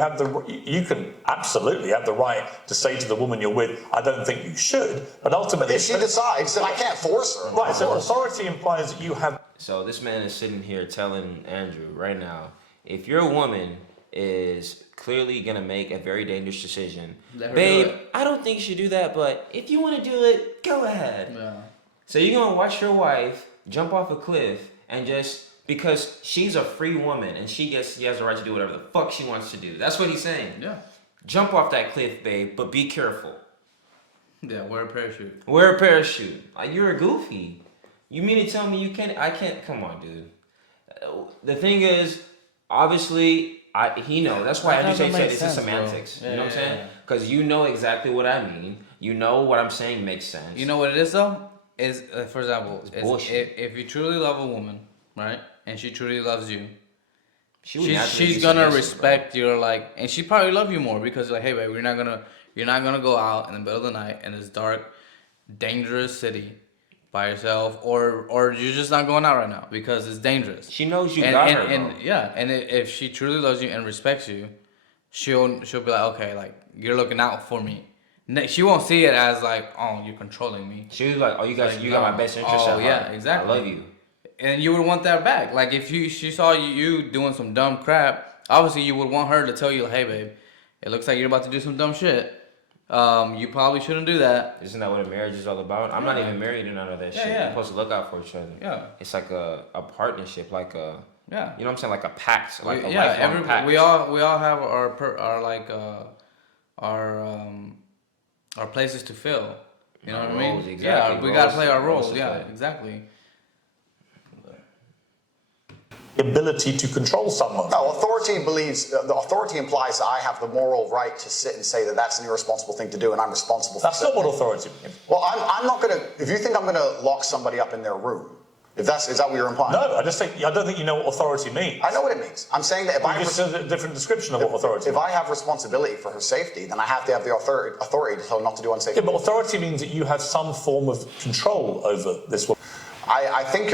can absolutely have the right to say to the woman you're with, I don't think you should, but ultimately... If she decides, then I can't force her. Right, so authority implies that you have... So this man is sitting here telling Andrew right now, if your woman is clearly going to make a very dangerous decision, babe, I don't think you should do that, but if you want to do it, go ahead. Yeah. So you're going to watch your wife jump off a cliff and just, because she's a free woman and she has the right to do whatever the fuck she wants to do. That's what he's saying. Yeah. Jump off that cliff, babe, but be careful. Yeah, wear a parachute. Wear a parachute. Like, you're a goofy. You mean to tell me you can't? I can't. Come on, dude. The thing is, obviously, he knows. That's why I just said it's just semantics. Yeah, you know what I'm saying? Because you know exactly what I mean. You know what I'm saying makes sense. You know what it is though? Is for example, bullshit. If you truly love a woman, right, and she truly loves you, she's gonna respect your and she probably love you more because like, hey babe, you're not gonna go out in the middle of the night in this dark, dangerous city by yourself, or you're just not going out right now because it's dangerous. She knows you got her. And if she truly loves you and respects you, she'll be like, okay, like you're looking out for me. She won't see it as like, oh, you're controlling me. She was like, oh, you got my best interest at heart. Yeah, exactly. I love you. And you would want that back. Like if she saw you doing some dumb crap, obviously you would want her to tell you, like, hey babe, it looks like you're about to do some dumb shit. You probably shouldn't do that. Isn't that what a marriage is all about? I'm not even married to none of that shit. Yeah. You're supposed to look out for each other. Yeah. It's like a partnership, like a you know what I'm saying, like a pact, like a lifelong pact. We all have our places to fill. You know what I mean? Exactly. Yeah, we gotta play our roles. Yeah, exactly. Ability to control someone. No, authority implies that I have the moral right to sit and say that that's an irresponsible thing to do and I'm responsible for it. That's not what authority means. Well, I'm not going to, if you think I'm going to lock somebody up in their room, is that what you're implying? No, I don't think you know what authority means. I know what it means. I'm saying that if I just a different description of what authority means. If I have responsibility for her safety, then I have to have the authority to tell her not to do unsafe things. Yeah, but authority means that you have some form of control over this woman. I think what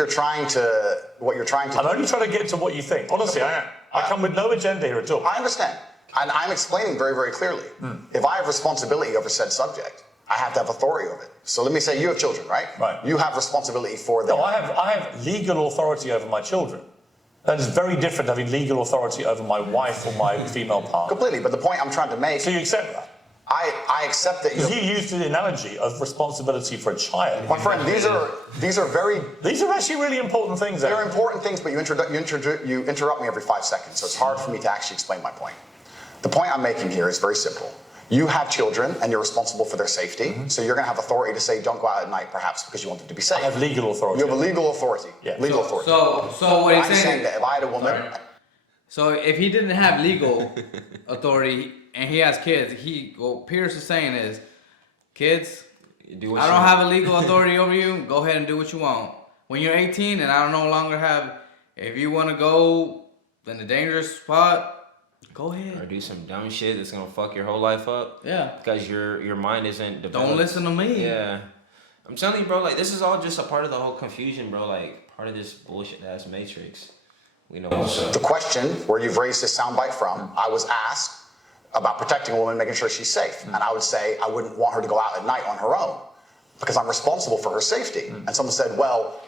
you're trying to I'm only trying to get to what you think. Honestly, I am. I come with no agenda here at all. I understand. And I'm explaining very, very clearly. If I have responsibility over said subject, I have to have authority over it. So let me say you have children, right? Right. You have responsibility for them. No, I have legal authority over my children. That is very different having legal authority over my wife or my female partner. Completely. But the point I'm trying to make... So you accept that? I accept that Because you used the analogy of responsibility for a child. My friend, these are very... These are actually really important things. They're important things, but you interrupt me every 5 seconds, so it's hard for me to actually explain my point. The point I'm making here is very simple. You have children, and you're responsible for their safety, so you're going to have authority to say, don't go out at night, perhaps, because you want them to be safe. I have legal authority. You have a legal authority. Yeah. Legal authority. So what he's I'm saying that if I had a woman... Sorry. So if he didn't have legal authority and he has kids, what Piers is saying is, kids, I don't have a legal authority over you. Go ahead and do what you want. When you're 18 and I no longer have, if you want to go in a dangerous spot, go ahead. Or do some dumb shit that's gonna fuck your whole life up. Yeah. Because your mind isn't developed. Don't listen to me. Yeah. I'm telling you, bro, like, this is all just a part of the whole confusion, bro. Like, part of this bullshit ass matrix. We know what's up. The question where you've raised this soundbite from, I was asked about protecting a woman, making sure she's safe. And I would say I wouldn't want her to go out at night on her own because I'm responsible for her safety. And someone said, well,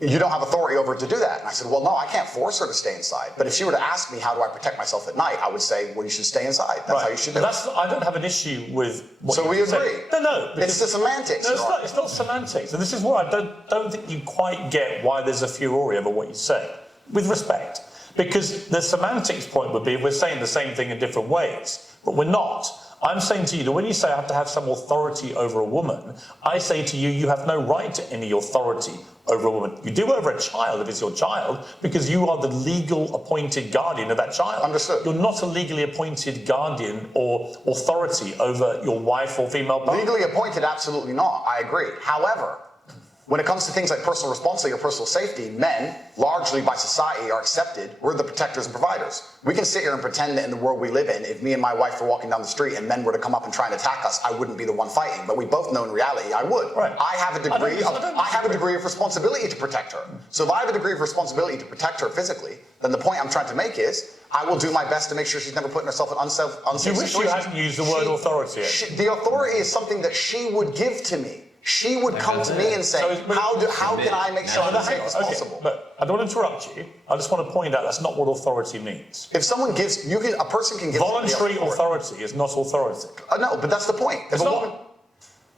you don't have authority over her to do that. And I said, well, no, I can't force her to stay inside. But if she were to ask me, how do I protect myself at night? I would say, well, you should stay inside. That's how you should do it. I don't have an issue with what So you we said. agree. No. It's the semantics. No, it's not semantics. And this is where I don't think you quite get why there's a furore over what you say. With respect. Because the semantics point would be we're saying the same thing in different ways. But we're not. I'm saying to you that when you say I have to have some authority over a woman, I say to you, you have no right to any authority over a woman. You do over a child if it's your child, because you are the legal appointed guardian of that child. Understood. You're not a legally appointed guardian or authority over your wife or female partner. Legally appointed, absolutely not. I agree. However, when it comes to things like personal responsibility or personal safety, men, largely by society, are accepted. We're the protectors and providers. We can sit here and pretend that in the world we live in, if me and my wife were walking down the street and men were to come up and try and attack us, I wouldn't be the one fighting. But we both know in reality I would. Right. I have a degree of responsibility to protect her. So if I have a degree of responsibility to protect her physically, then the point I'm trying to make is I will do my best to make sure she's never putting herself in unsafe situations. You wish you hadn't used the word authority. The authority is something that she would give to me. She would come to me and say, how can I make sure I'm as safe as possible? But I don't want to interrupt you. I just want to point out that's not what authority means. If someone gives, a person can give voluntary authority is not authority. No, but that's the point. It's not.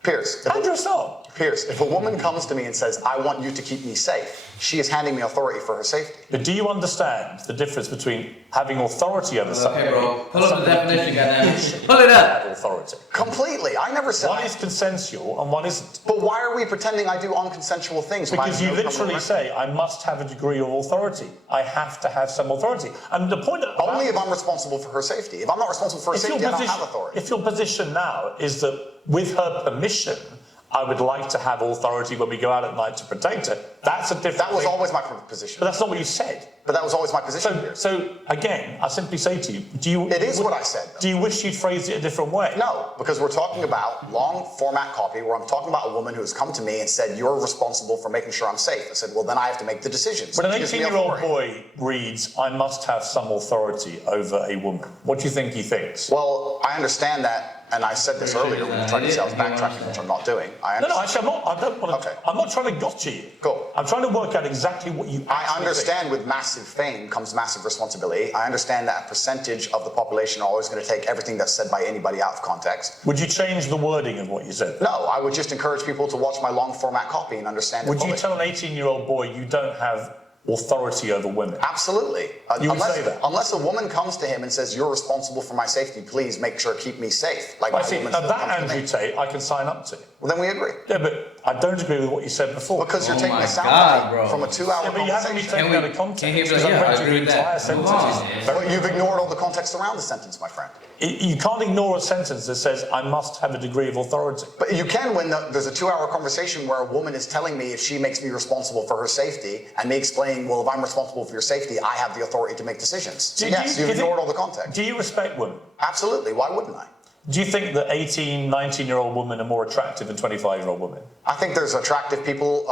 Piers. Andrew, stop. Piers, if a woman comes to me and says, I want you to keep me safe, she is handing me authority for her safety. But do you understand the difference between having authority over something? Okay, bro. Pull up the definition, goddammit. Pull it up. Authority. Completely. I never said one is consensual and one isn't. But why are we pretending I do unconsensual things? Because you literally say, I must have a degree of authority. I have to have some authority. And the point only if I'm responsible for her safety. If I'm not responsible for her safety, I don't have authority. If your position now is that with her permission, I would like to have authority when we go out at night to protect her, that's a different That was always my position. But that's not what you said. But that was always my position. So again, I simply say to you, It is what I said. Do you wish you'd phrased it a different way? No, because we're talking about long format copy where I'm talking about a woman who has come to me and said, you're responsible for making sure I'm safe. I said, well, then I have to make the decisions. When an 18-year-old boy reads, I must have some authority over a woman, what do you think he thinks? Well, I understand that. And I said this earlier when you tried to say I was backtracking, which I'm not doing. No, actually, I'm not. I don't want to. Okay. I'm not trying to gotcha you. Cool. I'm trying to work out exactly what you. I understand with massive fame comes massive responsibility. I understand that a percentage of the population are always going to take everything that's said by anybody out of context. Would you change the wording of what you said? No, I would just encourage people to watch my long format copy and understand it. Would you tell an 18-year-old boy you don't have authority over women? Absolutely. You would say that? Unless a woman comes to him and says, you're responsible for my safety, please make sure keep me safe. Like I see. Now that Andrew Tate, I can sign up to. Well, then we agree. Yeah, but I don't agree with what you said before. Because you're taking a soundbite from a 2-hour conversation. But you haven't been taken out of context. Because I read your entire sentences. But you've ignored all the context around the sentence, my friend. You can't ignore a sentence that says, I must have a degree of authority. But you can when there's a 2-hour conversation where a woman is telling me if she makes me responsible for her safety, and me explaining, well, if I'm responsible for your safety, I have the authority to make decisions. So yes, you've ignored all the context. Do you respect women? Absolutely. Why wouldn't I? Do you think that 18, 19-year-old women are more attractive than 25-year-old women? I think there's attractive people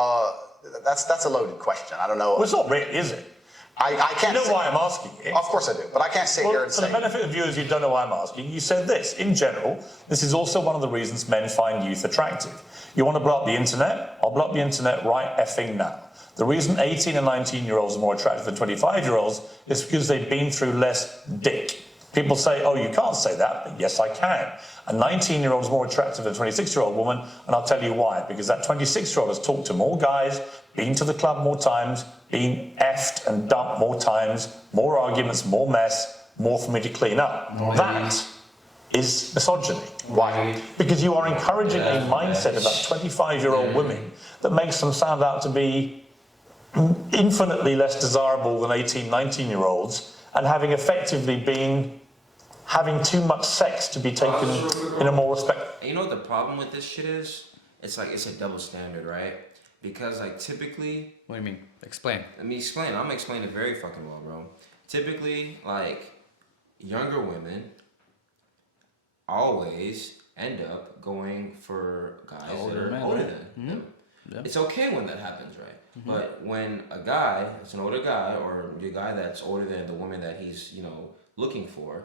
That's a loaded question. I don't know. Well, it's not really, is it? I can't. You know why I'm asking it? Of course I do, but I can't sit here and for say. the benefit of viewers who don't know why I'm asking, you said this. In general, this is also one of the reasons men find youth attractive. You want to blow up the internet? I'll blow up the internet right effing now. The reason 18 and 19-year-olds are more attractive than 25-year-olds is because they've been through less dick. People say, oh, you can't say that. But yes, I can. A 19-year-old is more attractive than a 26-year-old woman, and I'll tell you why. Because that 26-year-old has talked to more guys, been to the club more times, been effed and dumped more times, more arguments, more mess, more for me to clean up. That is misogyny. Why? Because you are encouraging a mindset about 25-year-old women that makes them sound out to be infinitely less desirable than 18, 19-year-olds, and having effectively been having too much sex to be taken in a more respect. You know what the problem with this shit is? It's like it's a double standard, right? Because like typically, What do you mean? Explain. let me explain. I'm explaining it very fucking well, bro. Typically, like younger women always end up going for guys Older that are men, older right? than them. Yeah. It's okay when that happens, right? But when a guy, it's an older guy, or the guy that's older than the woman that he's, looking for,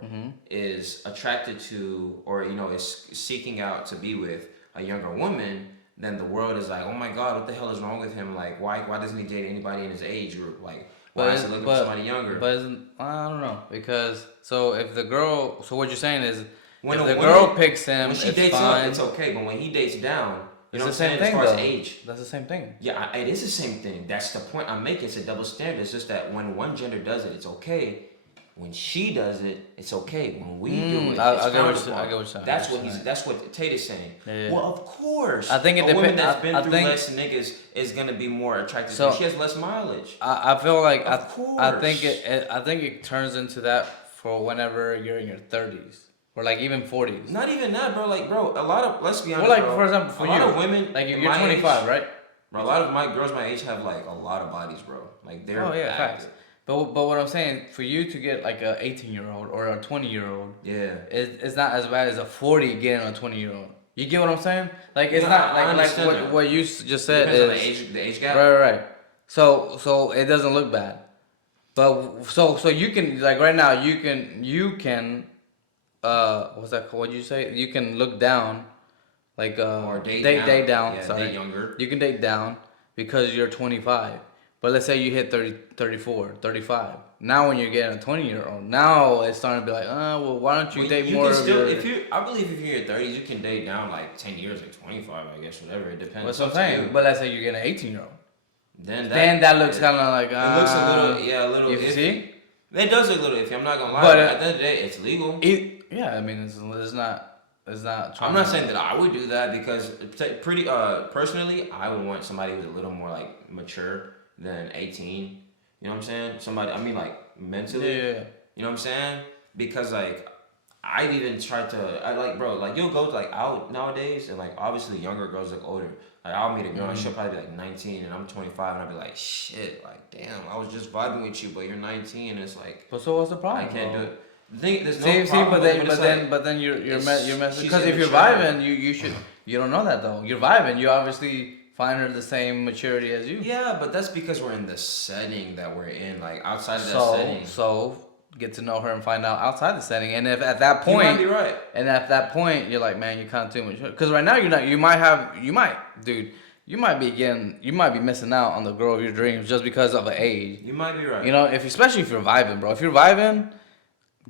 is attracted to, or is seeking out to be with a younger woman, then the world is like, oh my god, what the hell is wrong with him? Like, why doesn't he date anybody in his age group? Like, why is he looking for somebody younger? But I don't know, because so what you're saying is When if a the woman- girl picks him, when she it's dates fine. up, it's okay. But when he dates down, It's what the I'm same saying, thing as far though. as age. That's the same thing. Yeah, it is the same thing. That's the point I'm making. It's a double standard. It's just that when one gender does it, it's okay. When she does it, it's okay. When we do it, I it's get frowned what you're upon. saying. That's what Tate is saying. Yeah. Well, of course. I think it a woman depends. that's been I through think- less niggas is gonna be more attractive. So- So she has less mileage. I feel like Of I course. think it turns into that for whenever you're in your 30s or like even 40s. Not even that, bro. Like, bro, a lot of let's be honest. Well, like bro, for example, for a lot you, of women, like if in you're my 25, age, right? Bro, a lot of my girls my age have like a lot of bodies, bro. Like they're Oh yeah, active. facts. But what I'm saying, for you to get like a 18-year-old or a 20-year-old, Yeah. it's not as bad as a 40 getting a 20-year-old. You get what I'm saying? Like it's No, not I like understand that. what you just said Depends is on the age gap. right. So it doesn't look bad. But so you can like right now you can what's that called? What did you say? You can look down like Or date down. Yeah, Sorry. date younger. You can date down because you're 25. But let's say you hit 30, 34, 35. Now when you're getting a 20-year-old, now it's starting to be like, well, why don't you Well, date you more can of still, your... I believe if you're in your 30s, you can date down like 10 years, like 25, I guess, whatever. It depends. That's what I'm Up to saying. you. But let's say you're getting an 18-year-old. Then That looks kind of like... It looks a little You iffy. see? It does look a little iffy. I'm not gonna lie. But, But at the end of the day, it's legal. Yeah, I mean, it's not... I'm not saying that I would do that because personally, I would want somebody who's a little more like mature than 18. You know what I'm saying? Somebody, I mean, like mentally. Yeah. You know what I'm saying? Because like I've even tried to, bro, like you'll go like out nowadays and like obviously younger girls look older. Like I'll meet a girl and she'll probably be like 19 and I'm 25 and I'll be like, shit, like damn, I was just vibing with you, but you're 19 and it's like. But so what's the problem? I can't do it. There's no See, problem with it, but then you're messing she's because if you're immature. vibing, you don't know that though. You're vibing. You obviously find her the same maturity as you. Yeah, but that's because we're in the setting that we're in. Like outside of that setting. So get to know her and find out outside the setting. And if at that point, You might be right. And at that point, you're like, man, you kind of too mature. Because right now you're not. You might be missing out on the girl of your dreams just because of an age. You might be right. You know, especially if you're vibing, bro. If you're vibing,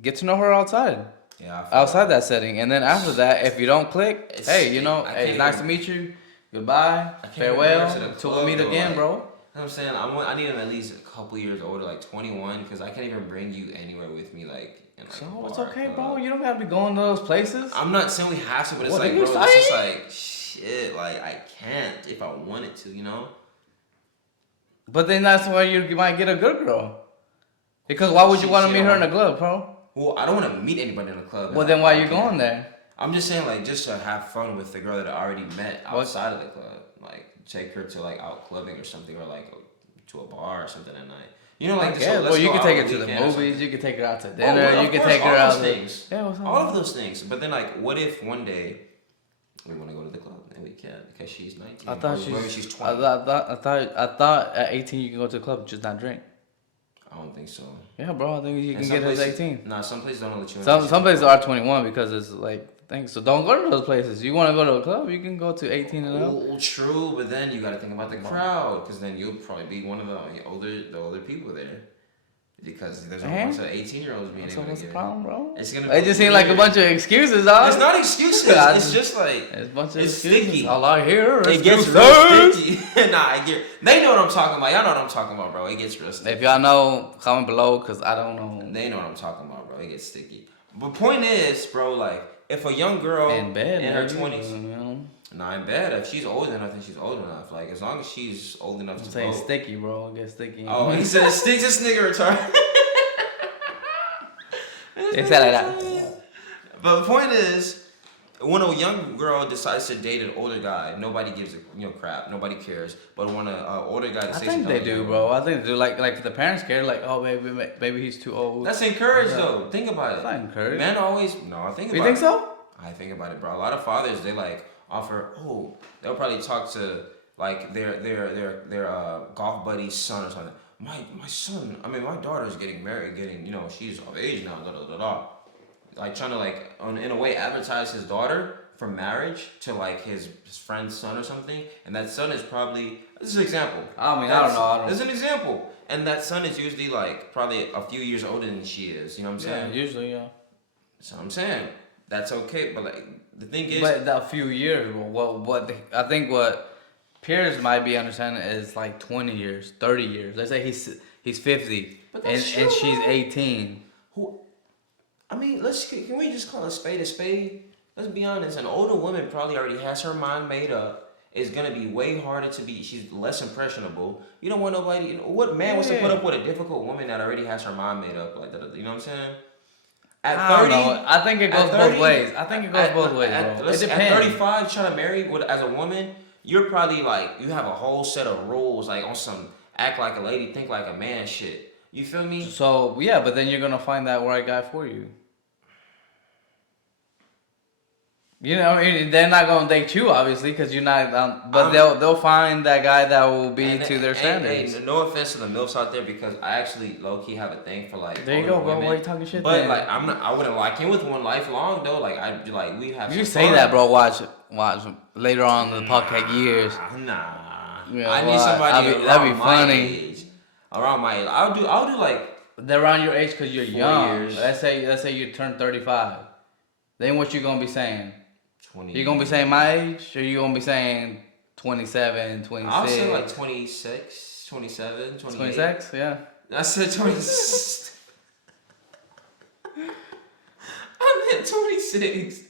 get to know her outside. Yeah. I feel Outside that setting, and then after that, if you don't click, It's- hey, I it's can't nice to even- meet you. Goodbye, I can't farewell, even go to the till we club, meet though, again, like- bro. You know what I'm saying? I need him at least a couple years older, like 21, because I can't even bring you anywhere with me, like. In, like, So a it's bar, okay, club. bro. You don't gotta be going to those places. I'm not saying we have to, but it's What like, are you bro, it's just saying? like shit. Like I can't if I wanted to, you know. But then that's why you might get a good girl. Because why would you want to meet her in a club, bro? Well, I don't want to meet anybody in the club. Well, then why you going there? I'm just saying, like, just to have fun with the girl that I already met outside of the club. Like, take her to, like, out clubbing or something, or, like, to a bar or something at night. You know, like, Yeah, let's well, you go can out take on her to the weekend or movies. something. You can take her out to Oh, dinner. well, You of can course, take her all out. those things. Yeah, what's up? All of those things. But then, like, what if one day We want to go to the club, and we can't because she's 19. I thought maybe she's 20. I thought at 18 you can go to the club, just not drink. I don't think so. Yeah, bro. I think you can get it at 18. Nah, some places don't let you in. Some places are 21 because it's like things. So don't go to those places. You want to go to a club, you can go to 18 and up. Well, true, but then you got to think about the crowd because then you'll probably be one of the older people there. Because there's a bunch of 18-year-olds being able to what's get the problem, bro? It's gonna. It just seems like a bunch of excuses, dog. It's not excuses. It's just like it's a bunch of it's excuses. sticky. All I hear is it gets real sticky. Nah, I get. They know what I'm talking about. Y'all know what I'm talking about, bro. It gets real sticky. If y'all know, comment below, cause I don't know. They know what I'm talking about, bro. It gets sticky. But point is, bro, like if a young girl in her 20s. Nah, in bed. If she's old enough, then she's old enough. Like as long as she's old enough to say vote. sticky, bro. It gets sticky. Oh, he said it sticks. This nigga retarded. It's like that. But the point is, when a young girl decides to date an older guy, nobody gives a crap. Nobody cares. But when an older guy decides, I think they do, bro. I think they do. Like the parents care. Like, oh, maybe he's too old. That's encouraged, though. Think about it. It's not encouraged. Men always I think about it. You think so? I think about it, bro. A lot of fathers they like offer. Oh, they'll probably talk to like their golf buddy's son or something. My son, my daughter's getting married, she's of age now, Like trying to in a way advertise his daughter for marriage to like his friend's son or something. And that son is probably, this is an example. I don't know. This is an example. And that son is usually like probably a few years older than she is. You know what I'm saying? Yeah, usually, yeah. So I'm saying, that's okay. But like, the thing is. But that few years, I think what Piers might be understanding is like 20 years, 30 years. Let's say he's 50 and she's 18. Can we just call a spade a spade? Let's be honest. An older woman probably already has her mind made up. It's gonna be way harder to be. She's less impressionable. You don't want nobody. What man wants to put up with a difficult woman that already has her mind made up like that? You know what I'm saying? I don't know. I think it goes both ways. Bro. It depends. At 35, trying to marry as a woman. You're probably like, you have a whole set of rules, like on some act like a lady, think like a man shit. You feel me? So, yeah, but then you're going to find that right guy for you. You know, they're not going to date you, obviously, because you're not, but they'll find that guy that will be to their standards. No offense to the MILFs out there, because I actually low-key have a thing for like there you go, bro. Why are you talking shit But then? like, I wouldn't lock in with one lifelong, though. Like, we have You some say fun. that, bro. Watch later on in the podcast years. Nah. Yeah, I need somebody that'd be my funny. age. Around my age. I'll do like. They're around your age because you're 4 young. years. Let's say you turn 35. Then what you gonna be saying? 20. You gonna be saying my age, or you gonna be saying 27, 26? I'll say like 26, 27, 28. 26, yeah. I said 26. I meant 26.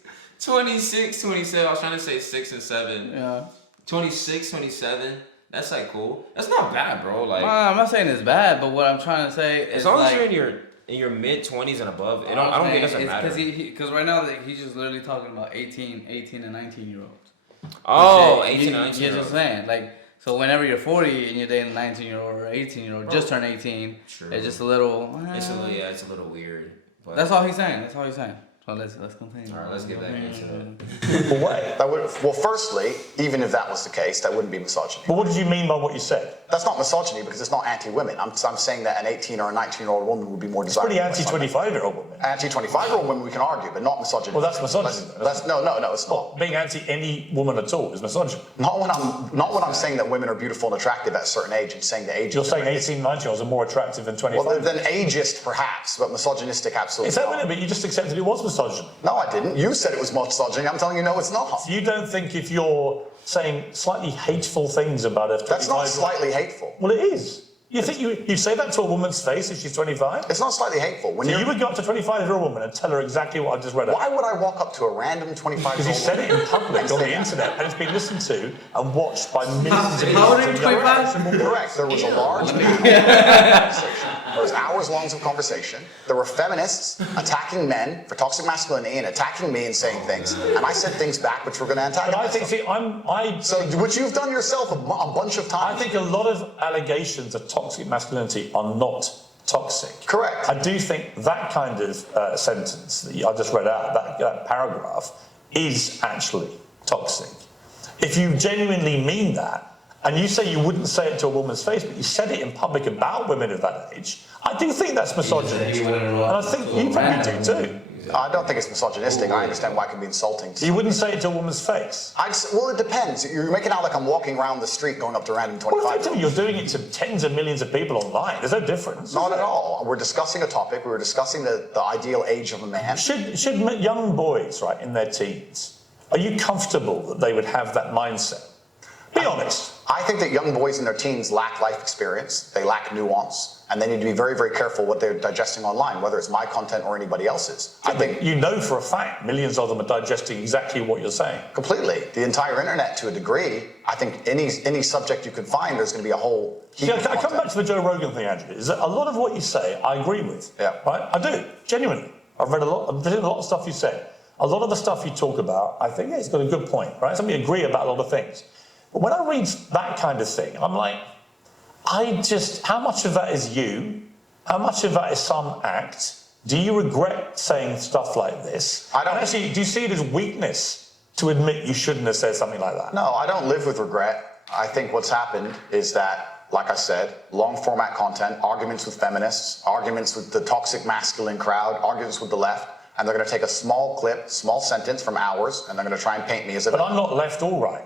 26, 27. I was trying to say 6 and 7. Yeah. 26, 27. That's like cool. That's not bad, bro. Like, I'm not saying it's bad, but what I'm trying to say is as long like, as you're in your mid 20s and above, I don't think it doesn't matter. Because right now he's just literally talking about 18 and 19 year olds. Oh, 18 and 19 You're just saying like. So whenever you're 40 and you're dating a 19-year-old or 18-year-old, just turned 18, True. it's just a little. It's a little weird. But That's all he's saying. So let's continue. All right, let's get back into Well, firstly, even if that was the case, that wouldn't be misogyny. But what did you mean by what you said? That's not misogyny because it's not anti-women. I'm saying that an 18 or a 19-year-old woman would be more desirable. Pretty anti-25-year-old woman. Anti-25-year-old women we can argue, but not misogyny. Well, that's misogyny. No, it's not. Being anti any woman at all is misogyny. Not when I'm saying that women are beautiful and attractive at a certain age and saying the age. You're saying 18, 19-year-olds are more attractive than 25. Well, then ageist perhaps, but misogynistic absolutely. Is that not. really? But you just accepted it was misogyny. No, I didn't. You said it was misogyny. I'm telling you, no, it's not. You don't think if you're saying slightly hateful things about a 25-year-old... That's not slightly hateful. Well, it is. You think you say that to a woman's face if she's 25? It's not slightly hateful. So you would go up to a 25-year-old woman and tell her exactly what I just read out? Why would I walk up to a random 25-year-old Because you said it in public on the internet and it's been listened to and watched by millions of people. How old are you, 25? Correct. There was a large conversation. There was hours long of conversation. There were feminists attacking men for toxic masculinity and attacking me and saying things. And I said things back which were going to antagonize But I think, So, which you've done yourself a bunch of times. I think a lot of allegations of toxic masculinity are not toxic. Correct. I do think that kind of sentence that I just read out, that paragraph, is actually toxic. If you genuinely mean that, and you say you wouldn't say it to a woman's face, but you said it in public about women of that age, I do think that's misogynist. And I think you probably do too. I don't think it's misogynistic. I understand why it can be insulting. You wouldn't say it to a woman's face? Well, it depends. You're making it out like I'm walking around the street going up to random 25. Well, effectively, you're doing it to tens of millions of people online. There's no difference. Not at all. We're discussing a topic. We were discussing the ideal age of a man. Should young boys, right, in their teens, are you comfortable that they would have that mindset? Be honest. I think that young boys in their teens lack life experience, they lack nuance, and they need to be very, very careful what they're digesting online, whether it's my content or anybody else's. I think you know for a fact millions of them are digesting exactly what you're saying. Completely. The entire internet, to a degree, I think any subject you can find, there's going to be a whole heap of I come back to the Joe Rogan thing, Andrew. Is that a lot of what you say, I agree with. Yeah. Right? I do, genuinely. I've read a lot of stuff you said. A lot of the stuff you talk about, I think, it's got a good point, right? So we agree about a lot of things. But when I read that kind of thing, I'm like, how much of that is you? How much of that is some act? Do you regret saying stuff like this? I don't. And actually, do you see it as weakness to admit you shouldn't have said something like that? No, I don't live with regret. I think what's happened is that, like I said, long format content, arguments with feminists, arguments with the toxic masculine crowd, arguments with the left, and they're going to take a small clip, small sentence from ours, and they're going to try and paint me as a... But I'm not left or right.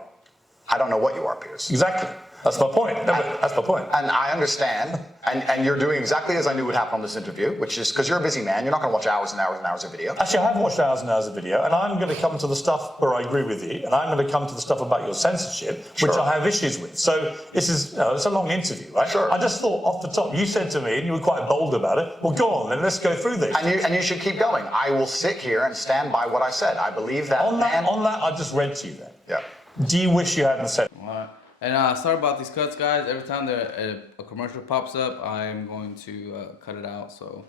I don't know what you are, Piers. Exactly. That's my point. That's my point. And I understand, and you're doing exactly as I knew would happen on this interview, which is because you're a busy man, you're not going to watch hours and hours and hours of video. Actually, I have watched hours and hours of video, and I'm going to come to the stuff where I agree with you, and I'm going to come to the stuff about your censorship, which I have issues with. So this is, it's a long interview, right? Sure. I just thought off the top, you said to me, and you were quite bold about it, well, go on, then let's go through this. And you should keep going. I will sit here and stand by what I said. I believe that on that, I just read to you then. Yeah. Do you wish you hadn't said it? All right. And sorry about these cuts, guys. Every time a commercial pops up, I'm going to cut it out. So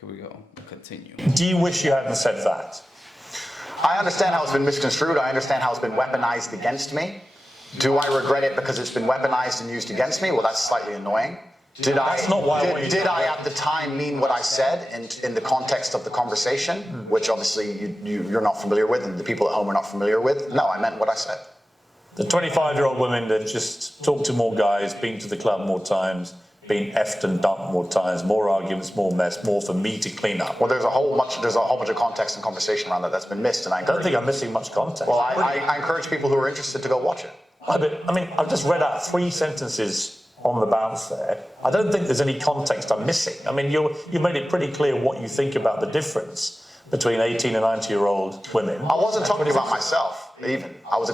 here we go. We'll continue. Do you wish you hadn't said that? I understand how it's been misconstrued. I understand how it's been weaponized against me. Do I regret it because it's been weaponized and used against me? Well, that's slightly annoying. Did I at the time mean what I said in the context of the conversation, which obviously you're not familiar with and the people at home are not familiar with? No, I meant what I said. The 25-year-old women that just talked to more guys, been to the club more times, been effed and dumped more times, more arguments, more mess, more for me to clean up. Well, there's a whole bunch of context and conversation around that's been missed, and I don't think I'm missing much context. Well, I encourage people who are interested to go watch it. I mean, I've just read out 3 sentences on the bounce there. I don't think there's any context I'm missing. I mean, you've made it pretty clear what you think about the difference between 18 and 90-year-old women. I wasn't talking about myself, even. I was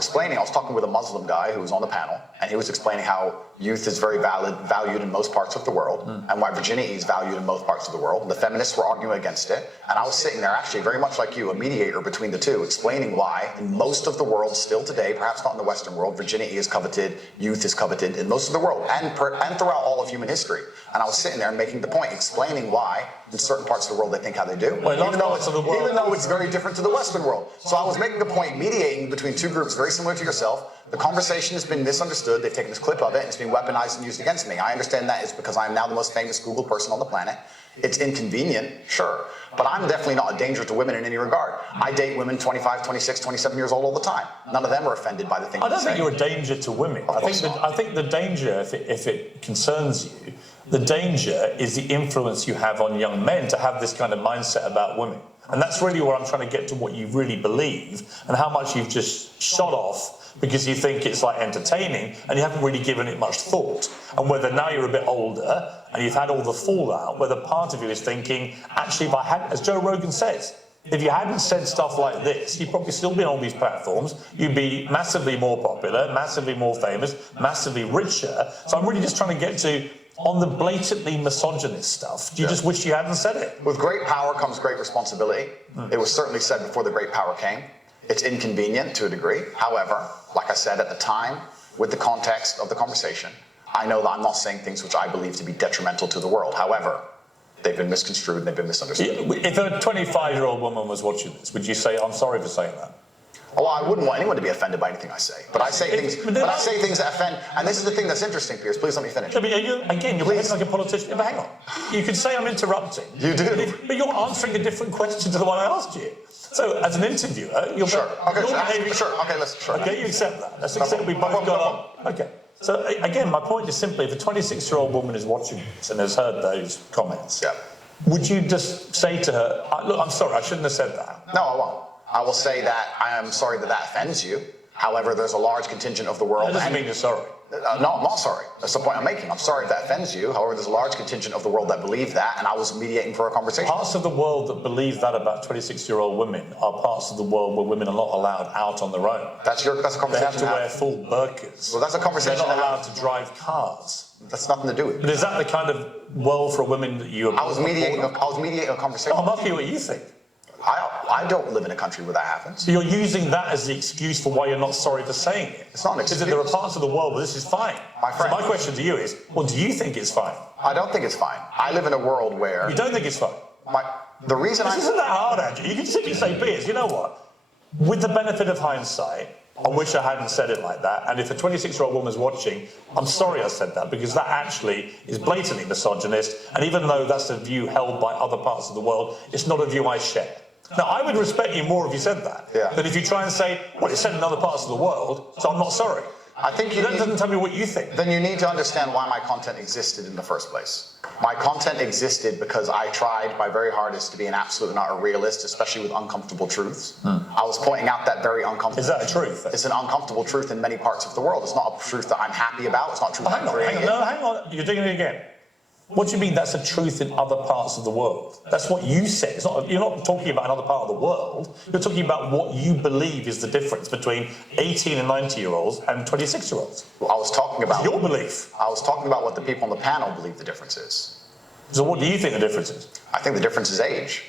talking with a Muslim guy who was on the panel, and he was explaining how youth is very valued in most parts of the world, and why virginity is valued in most parts of the world. And the feminists were arguing against it, and I was sitting there actually very much like you, a mediator between the two, explaining why in most of the world still today, perhaps not in the Western world, virginity is coveted, youth is coveted in most of the world, and throughout all of human history. And I was sitting there making the point, explaining why in certain parts of the world they think how they do, even though it's very different to the Western world. So I was making a point, mediating between two groups very similar to yourself. The conversation has been misunderstood. They've taken this clip of it, and it's been weaponized and used against me. I understand that is because I'm now the most famous Google person on the planet. It's inconvenient, sure, but I'm definitely not a danger to women in any regard. I date women 25, 26, 27 years old all the time. None of them are offended by the things I don't think you're a danger to women. I think the danger, if it concerns you, the danger is the influence you have on young men to have this kind of mindset about women. And that's really where I'm trying to get to what you really believe and how much you've just shot off because you think it's like entertaining and you haven't really given it much thought. And whether now you're a bit older and you've had all the fallout, whether part of you is thinking, actually, if I had, as Joe Rogan says, if you hadn't said stuff like this, you'd probably still be on these platforms. You'd be massively more popular, massively more famous, massively richer. So I'm really just trying to get to, on the blatantly misogynist stuff, do you just wish you hadn't said it? With great power comes great responsibility. It was certainly said before the great power came. It's inconvenient to a degree. However, like I said at the time, with the context of the conversation, I know that I'm not saying things which I believe to be detrimental to the world. However, they've been misconstrued and they've been misunderstood. If a 25-year-old woman was watching this, would you say, I'm sorry for saying that? Well, I wouldn't want anyone to be offended by anything I say, but I say things that offend. And this is the thing that's interesting, Piers. Please let me finish. I mean, you're behaving like a politician. But hang on, you can say I'm interrupting. You do, but you're answering a different question to the one I asked you. So, as an interviewer, you're behaving. Okay, you accept that. Let's accept we both got on. Okay. So again, my point is simply, if a 26-year-old woman is watching this and has heard those comments, would you just say to her, "Look, I'm sorry, I shouldn't have said that"? No, I won't. I will say that I am sorry that offends you. However, there's a large contingent of the world. That doesn't mean you're sorry. No, I'm not sorry. That's the point I'm making. I'm sorry if that offends you. However, there's a large contingent of the world that believe that, and I was mediating for a conversation. Parts of the world that believe that about 26-year-old women are parts of the world where women are not allowed out on their own. That's a conversation. They have to wear full burqas. Well, that's a conversation. They're not allowed to drive cars. That's nothing to do with it. But is that the kind of world for women that you? I was mediating a conversation. Oh, I'm asking you what you think. I don't live in a country where that happens. So you're using that as the excuse for why you're not sorry for saying it. It's not an excuse. Because there are parts of the world where this is fine. My friend. So my question to you is, well, do you think it's fine? I don't think it's fine. I live in a world where... You don't think it's fine? This isn't that hard, Andrew. You can simply say, Piers, you know what? With the benefit of hindsight, I wish I hadn't said it like that. And if a 26-year-old woman's watching, I'm sorry I said that, because that actually is blatantly misogynist. And even though that's a view held by other parts of the world, it's not a view I share. Now, I would respect you more if you said that than if you try and say, well, it's said in other parts of the world, so I'm not sorry. I think that doesn't tell me what you think. Then you need to understand why my content existed in the first place. My content existed because I tried my very hardest to be an absolute and utter realist, especially with uncomfortable truths. I was pointing out that very uncomfortable. Is that a truth? It's an uncomfortable truth in many parts of the world. It's not a truth that I'm happy about. It's not a truth I'm creating. Hang on. You're doing it again. What do you mean that's a truth in other parts of the world? That's what you said. It's not, you're not talking about another part of the world. You're talking about what you believe is the difference between 18 and 90-year-olds and 26-year-olds. Well, I was talking about... It's your belief. I was talking about what the people on the panel believe the difference is. So what do you think the difference is? I think the difference is age.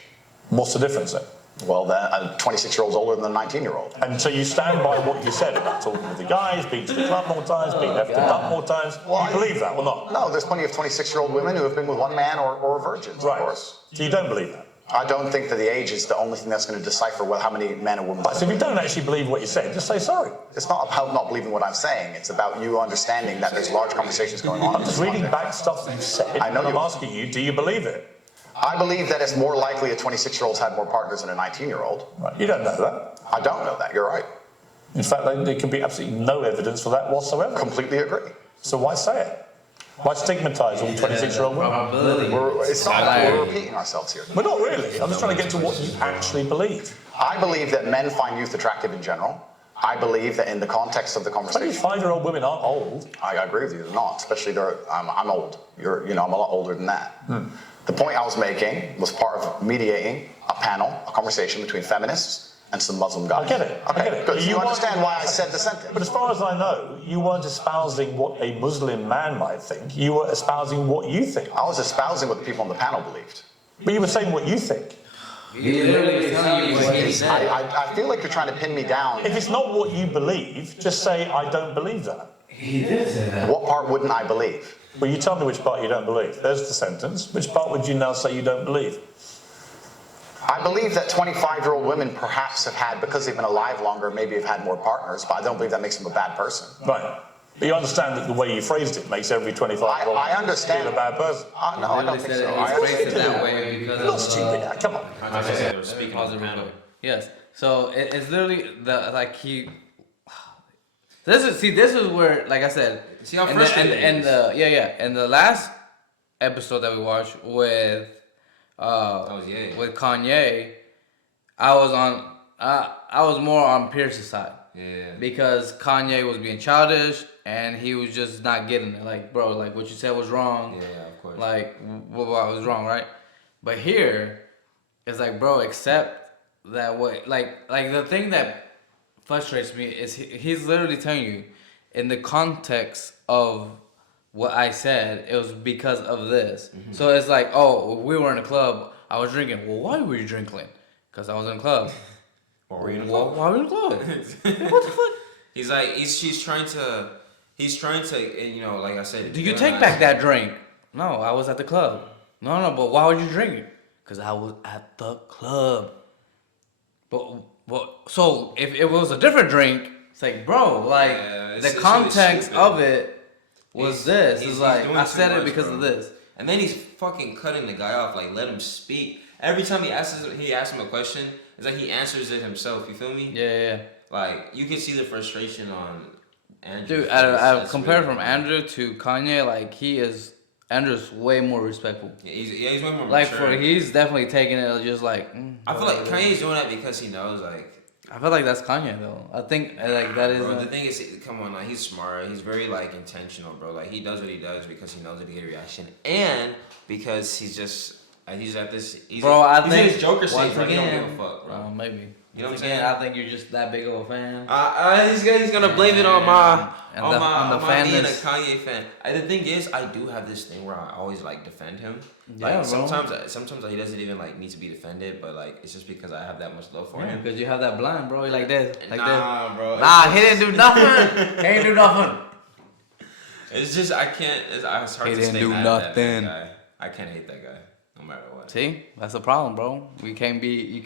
What's the difference then? Well, a 26-year-old's older than a 19-year-old. And so you stand by what you said about talking with the guys, being to the club more times, being left and up more times. Well, you believe that or not? No, there's plenty of 26-year-old women who have been with one man or virgins, of course. So you don't believe that? I don't think that the age is the only thing that's going to decipher how many men or women... So if you don't actually believe what you say, just say sorry. It's not about not believing what I'm saying. It's about you understanding that there's large conversations going on. I'm just reading back stuff that you said. I know I'm asking you, do you believe it? I believe that it's more likely a 26-year-old's had more partners than a 19-year-old. Right. You don't know that. I don't know that. You're right. In fact, there can be absolutely no evidence for that whatsoever. Completely agree. So why say it? Why stigmatise all 26-year-old women? It's not like we're repeating ourselves here. We're not really. I'm just trying to get to what you actually believe. I believe that men find youth attractive in general. I believe that in the context of the conversation... 25-year-old women aren't old. I agree with you. They're not. Especially, I'm old. I'm a lot older than that. The point I was making was part of mediating a panel, a conversation between feminists and some Muslim guys. I get it. Okay, I get it. good. You understand why I said the sentence. But as far as I know, you weren't espousing what a Muslim man might think. You were espousing what you think. I was espousing what the people on the panel believed. But you were saying what you think. He literally telling you what he said. I feel like you're trying to pin me down. If it's not what you believe, just say, I don't believe that. He did say that. What part wouldn't I believe? Well, you tell me which part you don't believe. There's the sentence. Which part would you now say you don't believe? I believe that 25-year-old women perhaps have had, because they've been alive longer, maybe have had more partners, but I don't believe that makes them a bad person. Right. But you understand that the way you phrased it makes every 25-year-old I understand. feel a bad person. No, I don't think so. I phrased it that way because You're not stupid. Come on. I just said they were speaking on the panel. Yes. So it's literally This is where, like I said, see how frustrating it is. And the last episode that we watched with with Kanye, I was more on Piers' side. Yeah. Because Kanye was being childish and he was just not getting it. Like, bro, like what you said was wrong. Yeah, of course. Like what was wrong, right? But here, it's like, bro, accept that way. Like the thing that frustrates me is he's literally telling you, in the context of what I said, it was because of this. Mm-hmm. So it's like, oh, we were in a club, I was drinking. Well, why were you drinking? Because I was in a club. Why were you in a club? Why were you in a club? What the fuck? He's like, he's trying to, like I said. Do you take back that drink? No, I was at the club. No, but why were you drinking? Because I was at the club. But Well, so if it was a different drink, it's like, bro, like the context of it was this. It's like I said it because of this. And then he's fucking cutting the guy off. Like, let him speak. Every time he asks him a question, it's like he answers it himself. You feel me? Yeah. Like, you can see the frustration on Andrew. Dude, I compared from Andrew to Kanye, like Andrew's way more respectful. Yeah, he's way more like mature. He's definitely taking it just like. I feel like Kanye's doing that because he knows like. I feel like that's Kanye though. I think like that is. Bro, the thing is, come on, like he's smart. He's very like intentional, bro. Like he does what he does because he knows that he get a reaction, and because he's at this. I think his Joker stage, like he don't give a fuck, bro. Maybe. You know what I'm saying? I think you're just that big of a fan. He's gonna blame it on my being a fanness. Kanye fan. The thing is, I do have this thing where I always like defend him. Yeah, like sometimes he doesn't even like need to be defended, but like it's just because I have that much love for him. Because you have that blind, bro. He like this, like nah, this. Bro. He didn't do nothing. He ain't do nothing. It's just I can't. It's hard He to didn't stay do mad nothing. at that guy. I can't hate that guy no matter what. See, that's the problem, bro. You can't be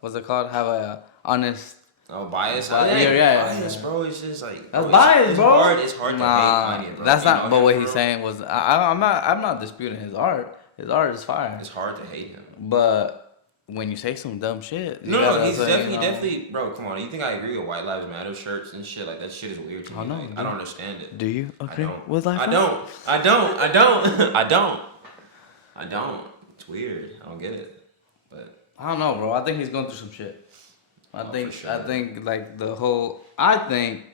what's it called? Have a honest. Oh, bias. Bias, bro. It's just like that's bias, bro. It's hard to hate Kanye, bro. That's not. But what he's saying was, I'm not disputing his art. His art is fire. It's hard to hate him. But when you say some dumb shit, he's definitely, bro. Come on, you think I agree with White Lives Matter shirts and shit? Like that shit is weird to me. No, like, I don't understand it. Do you agree with I don't. It's weird. I don't get it. But I don't know, bro. I think he's going through some shit. I think like I think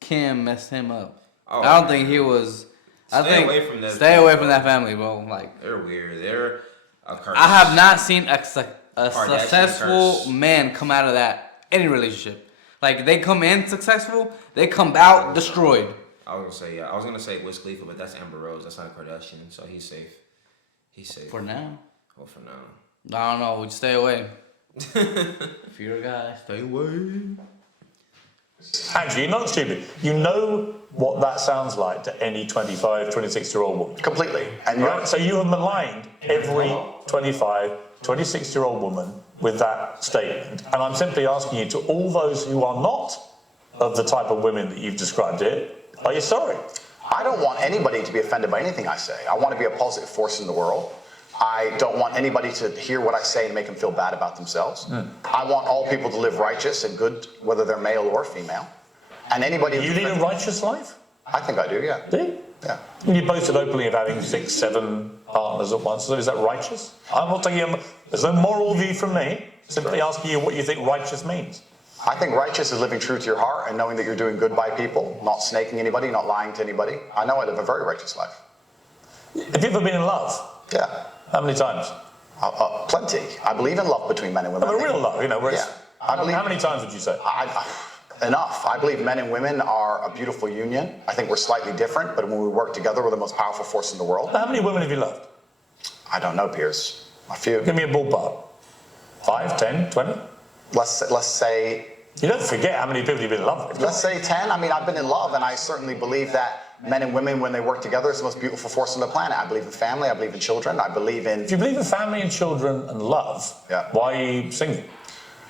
Kim messed him up. Oh, I don't think he was. Stay away from that. Stay away from that family, bro. Like they're weird. They're a curse. I have not seen a successful man come out of that any relationship. Like they come in successful, they come out destroyed. I was gonna say Wiz Khalifa, but that's Amber Rose. That's not a Kardashian, so he's safe. He's safe for now. Well, for now. I don't know. Would stay away. If you're a guy, stay away. Andrew, you're not stupid. You know what that sounds like to any 25, 26-year-old woman. Completely. And right? So you have maligned every 25, 26-year-old woman with that statement. And I'm simply asking you, to all those who are not of the type of women that you've described here, are you sorry? I don't want anybody to be offended by anything I say. I want to be a positive force in the world. I don't want anybody to hear what I say and make them feel bad about themselves. I want all people to live righteous and good, whether they're male or female. And anybody... You lead a righteous life? I think I do, yeah. Do you? Yeah. You boasted openly of having 6, 7 partners at once. So is that righteous? I'm not taking there's no moral view from me. Simply asking you what you think righteous means. I think righteous is living true to your heart and knowing that you're doing good by people, not snaking anybody, not lying to anybody. I know I live a very righteous life. Have you ever been in love? Yeah. How many times? Plenty. I believe in love between men and women. But real love, where it's... Yeah. I believe, how many times would you say? Enough. I believe men and women are a beautiful union. I think we're slightly different, but when we work together, we're the most powerful force in the world. How many women have you loved? I don't know, Piers. A few. Give me a ballpark. 5, 10, 20? Let's say... You don't forget how many people you've been in love with. Let's say 10. I mean, I've been in love, and I certainly believe that men and women, when they work together, is the most beautiful force on the planet. I believe in family. I believe in children. I believe in... If you believe in family and children and love, why are you single?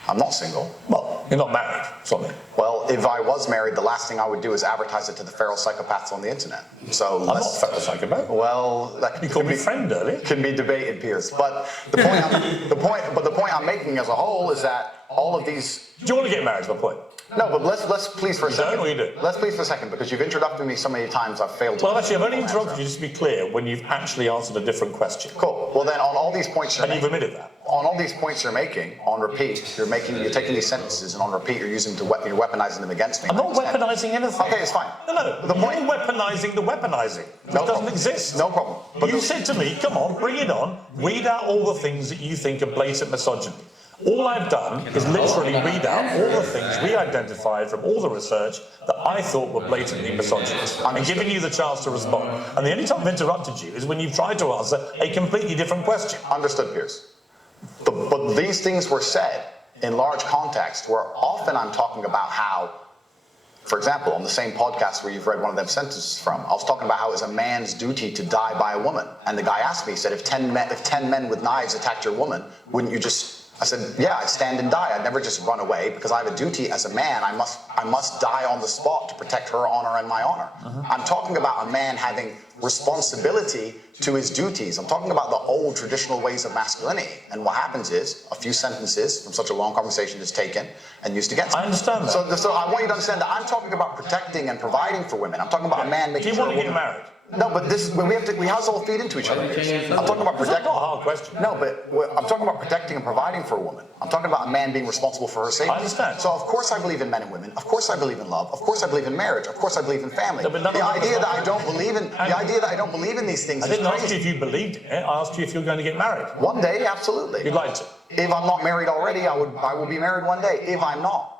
I'm not single. Well, you're not married, something. Well, if I was married, the last thing I would do is advertise it to the feral psychopaths on the internet. So I'm not a feral psychopath. Well, that you called me friend earlier. Can be debated, Piers. But the point I'm making as a whole is that all of these. Do you want to get married? Is my point. No, but let's please for a second. Don't, or you do? Let's please for a second, because you've interrupted me so many times I've failed to. Well, actually, I've only interrupted you just to be clear when you've actually answered a different question. Cool. Well, then on all these points you've admitted that. On all these points you're making, on repeat, you're taking these sentences and on repeat you're weaponizing them against me. I'm not weaponizing anything. Okay, it's fine. No. You're weaponizing the weaponizing. It doesn't exist. No problem. But you said to me, come on, bring it on. Read out all the things that you think are blatant misogyny. All I've done is literally read out all the things we identified from all the research that I thought were blatantly misogynist. I'm giving you the chance to respond. And the only time I've interrupted you is when you've tried to answer a completely different question. Understood, Piers. But these things were said in large context where often I'm talking about how, for example, on the same podcast where you've read one of them sentences from, I was talking about how it's a man's duty to die by a woman. And the guy asked me, he said, if 10 men with knives attacked your woman, wouldn't you just I said, yeah, I'd stand and die. I'd never just run away because I have a duty as a man. I must die on the spot to protect her honor and my honor. I'm talking about a man having responsibility to his duties. I'm talking about the old traditional ways of masculinity. And what happens is a few sentences from such a long conversation is taken and used against me. I understand that. So I want you to understand that I'm talking about protecting and providing for women. I'm talking about a man making Do you want to get married? No, but this is when we have to all feed into each other. I'm talking about protecting. That's not a hard question. No, but I'm talking about protecting and providing for a woman. I'm talking about a man being responsible for her safety. I understand. So of course I believe in men and women. Of course I believe in love. Of course I believe in marriage. Of course I believe in family. No, but the idea that I don't believe in these things I is didn't crazy. ask you if you believed in it. I asked you if you're going to get married. One day, absolutely. You'd like to. If I'm not married already, I will be married one day. If I'm not,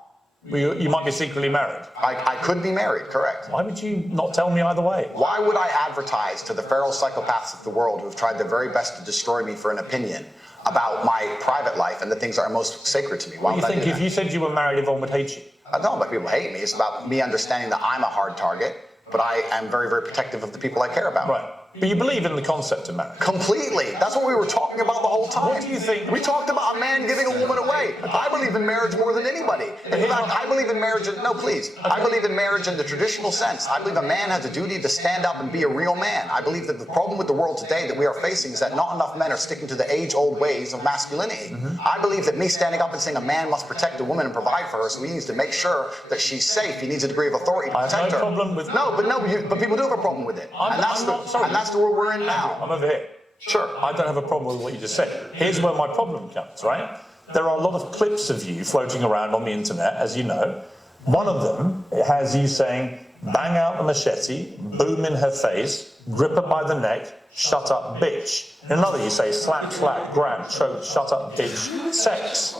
Well, you might be secretly married. I could be married. Correct. Why would you not tell me either way? Why would I advertise to the feral psychopaths of the world who have tried their very best to destroy me for an opinion about my private life and the things that are most sacred to me? Why What do would you I think do if that? you said you were married, everyone would hate you? I don't know about people hate me. It's about me understanding that I'm a hard target, but I am very, very protective of the people I care about. Right. But you believe in the concept of marriage? Completely. That's what we were talking about the whole time. What do you think? We talked about a man giving a woman away. I believe in marriage more than anybody. In fact, I believe in marriage. No, please. I believe in marriage in the traditional sense. I believe a man has a duty to stand up and be a real man. I believe that the problem with the world today that we are facing is that not enough men are sticking to the age-old ways of masculinity. I believe that me standing up and saying a man must protect a woman and provide for her, so he needs to make sure that she's safe. He needs a degree of authority to I protect have no her. problem with. But people do have a problem with it, and that's the world we're in now. I'm over here. Sure. I don't have a problem with what you just said. Here's where my problem comes, right? There are a lot of clips of you floating around on the internet, as you know. One of them has you saying, bang out the machete, boom in her face, grip her by the neck, shut up, bitch. In another, you say, slap, slap, grab, choke, shut up, bitch, sex.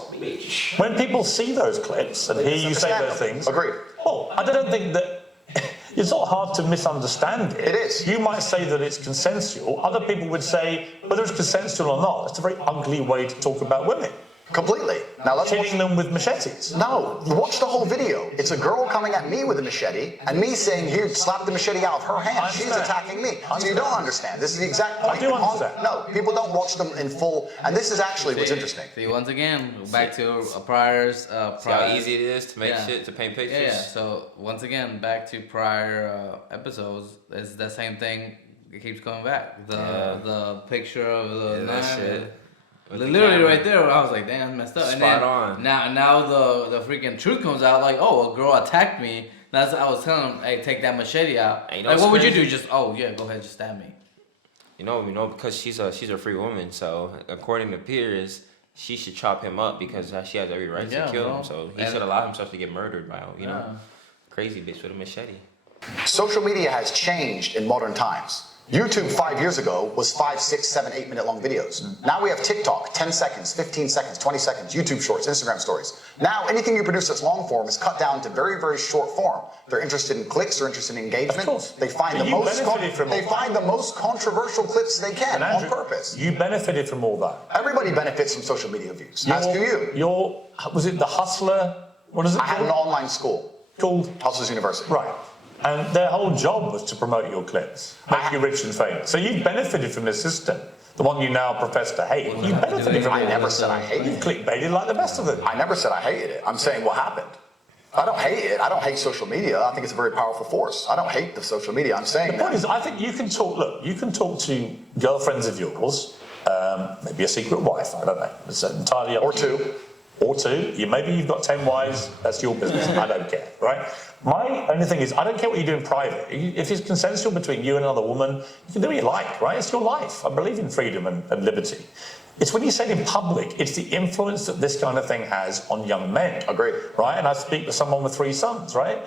When people see those clips and hear you say those things... Agreed. Well, I don't think that... It's not hard to misunderstand it. It is. You might say that it's consensual. Other people would say, whether it's consensual or not, it's a very ugly way to talk about women. Completely. Now let's Hitting them with machetes. No, watch the whole video. It's a girl coming at me with a machete and me saying, here, slap the machete out of her hand. She's attacking me. So you don't understand. This is the exact point. I do understand. No, people don't watch them in full. And this is actually what's interesting. See, once again, back to prior's. See how easy it is to make shit, to paint pictures? Yeah. So once again, back to prior episodes, it's the same thing. It keeps coming back. The picture of the that shit. Literally right there, I was like, damn, messed up. Spot and then on. Now the freaking truth comes out, like, oh, a girl attacked me. That's I was telling him, hey, take that machete out. Hey, like, what would you do? Just, oh yeah, go ahead, just stab me. You know, because she's a free woman. So according to Piers, she should chop him up because she has every right to kill him. So he should allow himself to get murdered by crazy bitch with a machete. Social media has changed in modern times. YouTube 5 years ago was 5, 6, 7, 8 minute long videos. Now we have TikTok, 10 seconds, 15 seconds, 20 seconds, YouTube shorts, Instagram stories. Now anything you produce that's long form is cut down to very, very short form. They're interested in clicks, they're interested in engagement. Of course. They find the most controversial clips they can on purpose. You benefited from all that. Everybody benefits from social media views. As do you. Was it the Hustler? What is it I had an online school called? Hustlers University. Right. And their whole job was to promote your clips, make you rich and famous. So you benefited from this system, the one you now profess to hate. You benefited from it. I never said I hated You it. clickbaited like the best of them. I never said I hated it. I'm saying what happened. I don't hate it. I don't hate social media. I think it's a very powerful force. I don't hate the social media. I'm saying The point is, I think you can talk. Look, you can talk to girlfriends of yours, maybe a secret wife. I don't know. It's entirely up to you. Or two. Maybe you've got 10 wives. That's your business. I don't care, right? My only thing is, I don't care what you do in private. If it's consensual between you and another woman, you can do what you like, right? It's your life. I believe in freedom and liberty. It's when you say it in public, it's the influence that this kind of thing has on young men. Agreed. Right? And I speak to someone with 3 sons, right?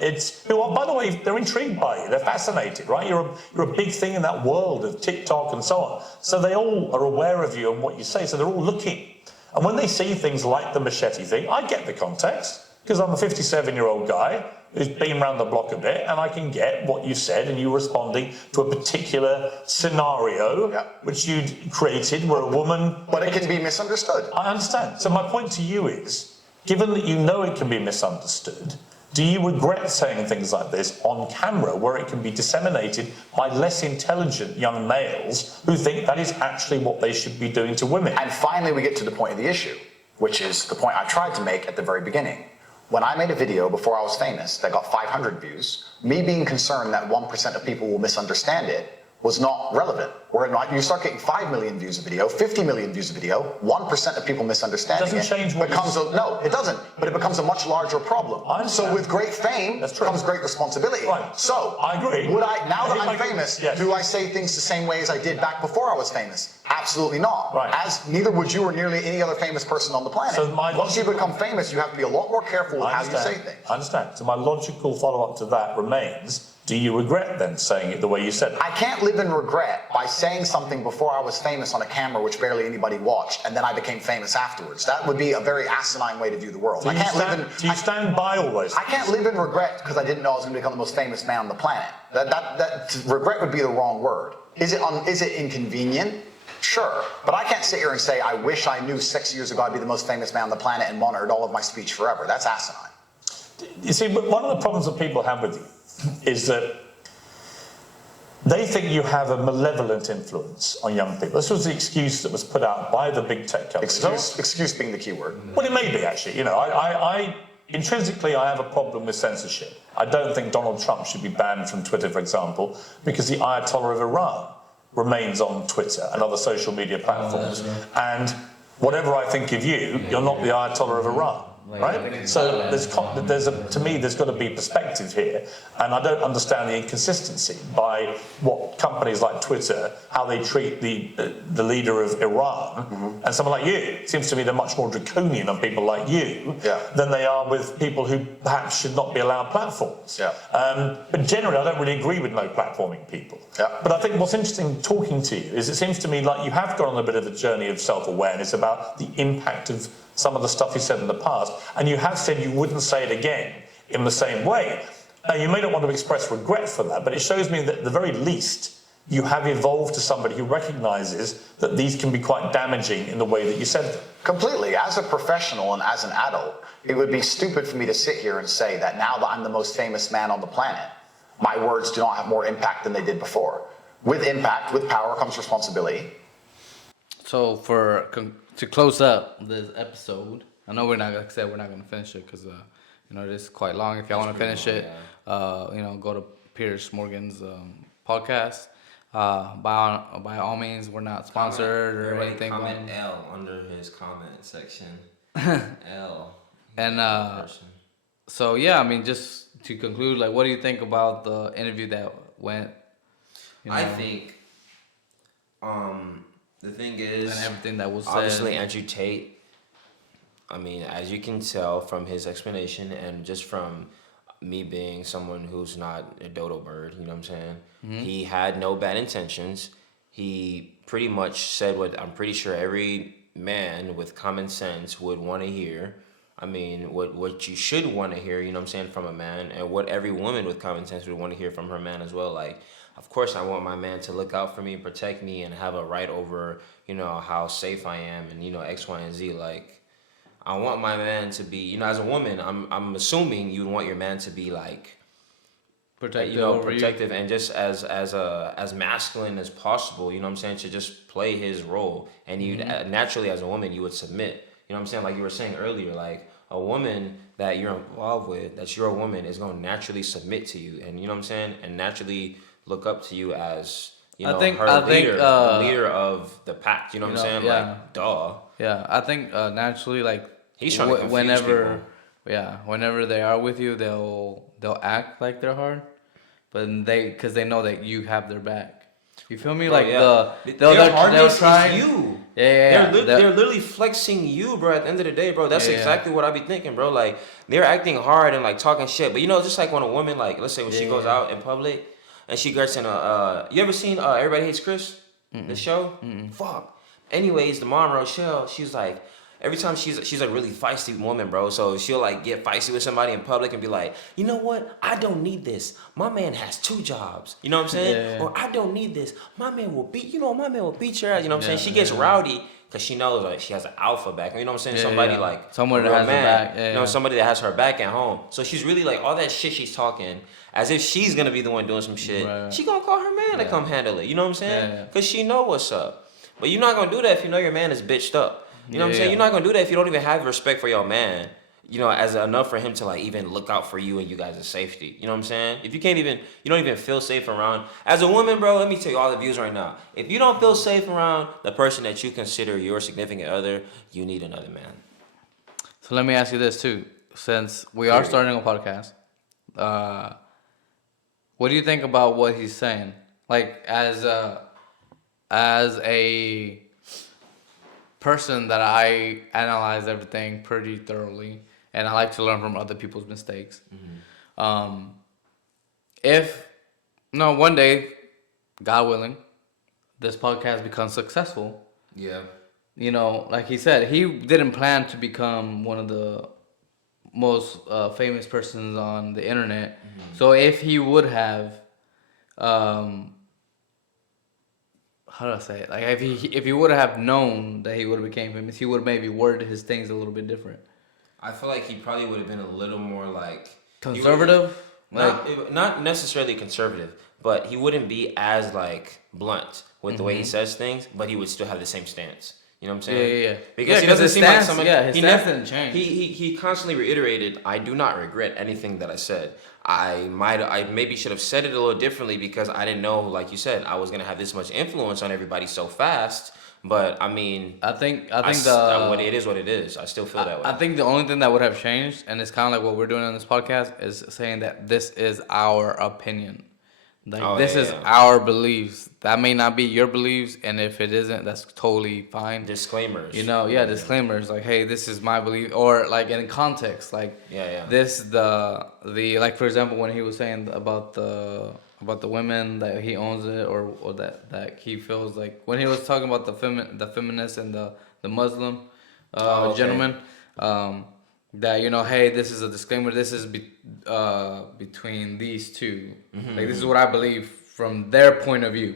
Who are, by the way, they're intrigued by you. They're fascinated, right? You're a big thing in that world of TikTok and so on. So they all are aware of you and what you say. So they're all looking. And when they see things like the machete thing, I get the context, because I'm a 57-year-old guy who's been around the block a bit, and I can get what you said, and you responding to a particular scenario which you'd created where a woman... But it can be misunderstood. I understand. So my point to you is, given that you know it can be misunderstood, do you regret saying things like this on camera where it can be disseminated by less intelligent young males who think that is actually what they should be doing to women? And finally we get to the point of the issue. which is the point I tried to make at the very beginning. When I made a video before I was famous that got 500 views, me being concerned that 1% of people will misunderstand it was not relevant. Where you start getting 5 million views a video, 50 million views a video, 1% of people misunderstanding it. Doesn't change what No, it doesn't. But it becomes a much larger problem. So with great fame comes great responsibility. Right. So I agree. Now that I'm famous, do I say things the same way as I did back before I was famous? Absolutely not. Right. As neither would you or nearly any other famous person on the planet. So once you become famous, you have to be a lot more careful with how you say things. I understand. So my logical follow-up to that remains, do you regret then saying it the way you said it? I can't live in regret by saying something before I was famous on a camera which barely anybody watched, and then I became famous afterwards. That would be a very asinine way to view the world. Do you stand by all those things? I can't live in regret because I didn't know I was going to become the most famous man on the planet. That regret would be the wrong word. Is it inconvenient? Sure. But I can't sit here and say, I wish I knew 6 years ago I'd be the most famous man on the planet and monitored all of my speech forever. That's asinine. You see, but one of the problems that people have with you is that they think you have a malevolent influence on young people. This was the excuse that was put out by the big tech companies. Excuse being the key word. Well, it may be, actually. You know, I intrinsically, I have a problem with censorship. I don't think Donald Trump should be banned from Twitter, for example, because the Ayatollah of Iran remains on Twitter and other social media platforms. And whatever I think of you, you're not the Ayatollah of Iran. Right? So to me, there's got to be perspective here, and I don't understand the inconsistency by what companies like Twitter, how they treat the leader of Iran, and someone like you. It seems to me they're much more draconian on people like you than they are with people who perhaps should not be allowed platforms. But generally, I don't really agree with no platforming people. But I think what's interesting talking to you is it seems to me like you have gone on a bit of a journey of self-awareness about the impact of some of the stuff you said in the past, and you have said you wouldn't say it again in the same way. Now, you may not want to express regret for that, but it shows me that at the very least, you have evolved to somebody who recognises that these can be quite damaging in the way that you said them. Completely. As a professional and as an adult, it would be stupid for me to sit here and say that now that I'm the most famous man on the planet, my words do not have more impact than they did before. With impact, with power comes responsibility. So to close up this episode, I know we're not gonna finish it because it is quite long. If y'all want to finish it, go to Piers Morgan's podcast. By all means, we're not sponsored or anything. Comment L under his comment section. L. And so yeah, I mean, just to conclude, like, what do you think about the interview that went? I think. The thing is, and everything that was obviously said. Andrew Tate, I mean, as you can tell from his explanation and just from me being someone who's not a dodo bird, you know what I'm saying? Mm-hmm. He had no bad intentions. He pretty much said what I'm pretty sure every man with common sense would want to hear. I mean, what you should want to hear, you know what I'm saying, from a man, and what every woman with common sense would want to hear from her man as well. Like, of course, I want my man to look out for me, protect me, and have a right over, how safe I am, and, X, Y, and Z. Like, I want my man to be, as a woman, I'm assuming you'd want your man to be, like, protective and just as masculine as possible, you know what I'm saying, to just play his role. And you naturally, as a woman, you would submit. You know what I'm saying? Like you were saying earlier, like, a woman that you're involved with, that's your woman, is going to naturally submit to you. And, you know what I'm saying? And naturally look up to you as, the leader of the pack. You know what I'm saying? Yeah. Like, duh. Yeah, I think naturally, like, he's trying to confuse people. Whenever they are with you, they'll act like they're hard, but because they know that you have their back. You feel me? Like they'll try you. Yeah. They're literally flexing you, bro. At the end of the day, bro, that's exactly what I be thinking, bro. Like, they're acting hard and like talking shit, but just like when a woman, like, let's say when she goes out in public and she gets in you ever seen Everybody Hates Chris? The show? Fuck. Anyways, the mom Rochelle, she's like, every time she's a really feisty woman, bro. So she'll like get feisty with somebody in public and be like, you know what? I don't need this. My man has 2 jobs. You know what I'm saying? Yeah. Or I don't need this. My man will beat your ass. You know what I'm saying? She gets rowdy because she knows like she has an alpha back. You know what I'm saying? Somebody like someone that has her back. Somebody that has her back at home. So she's really like all that shit she's talking as if she's gonna be the one doing some shit. Right. She gonna call her man to come handle it. You know what I'm saying? Because she know what's up. But you're not gonna do that if you know your man is bitched up. You know what I'm saying? You're not gonna do that if you don't even have respect for your man. You know, as enough for him to like even look out for you and you guys' safety. You know what I'm saying? If you don't even feel safe around. As a woman, bro, let me tell you all the views right now. If you don't feel safe around the person that you consider your significant other, you need another man. So let me ask you this too. Since we are starting a podcast, what do you think about what he's saying? Like as a person that I analyze everything pretty thoroughly, and I like to learn from other people's mistakes. One day, God willing, this podcast becomes successful. Yeah. You know, like he said, he didn't plan to become one of the most famous persons on the internet. So if he would have, how do I say it? Like if he would have known that he would have became famous, he would have maybe worded his things a little bit different. I feel like he probably would have been a little more like conservative. Not necessarily conservative, but he wouldn't be as like blunt with the way he says things, but he would still have the same stance. You know what I'm saying? Yeah. Because he doesn't seem like someone. His stance didn't change. He constantly reiterated, "I do not regret anything that I said. I maybe should have said it a little differently because I didn't know, like you said, I was gonna have this much influence on everybody so fast." But I mean, I think it is what it is. I still feel that way. I think the only thing that would have changed, and it's kind of like what we're doing on this podcast, is saying that this is our opinion. Like this is our beliefs. That may not be your beliefs, and if it isn't, that's totally fine. Disclaimers. You know, disclaimers like, hey, this is my belief, or like in context, like this the like for example when he was saying about the women that he owns it or that he feels like when he was talking about the feminist and the Muslim gentleman. That, you know, hey, this is a disclaimer. This is between these two. Like, this is what I believe from their point of view.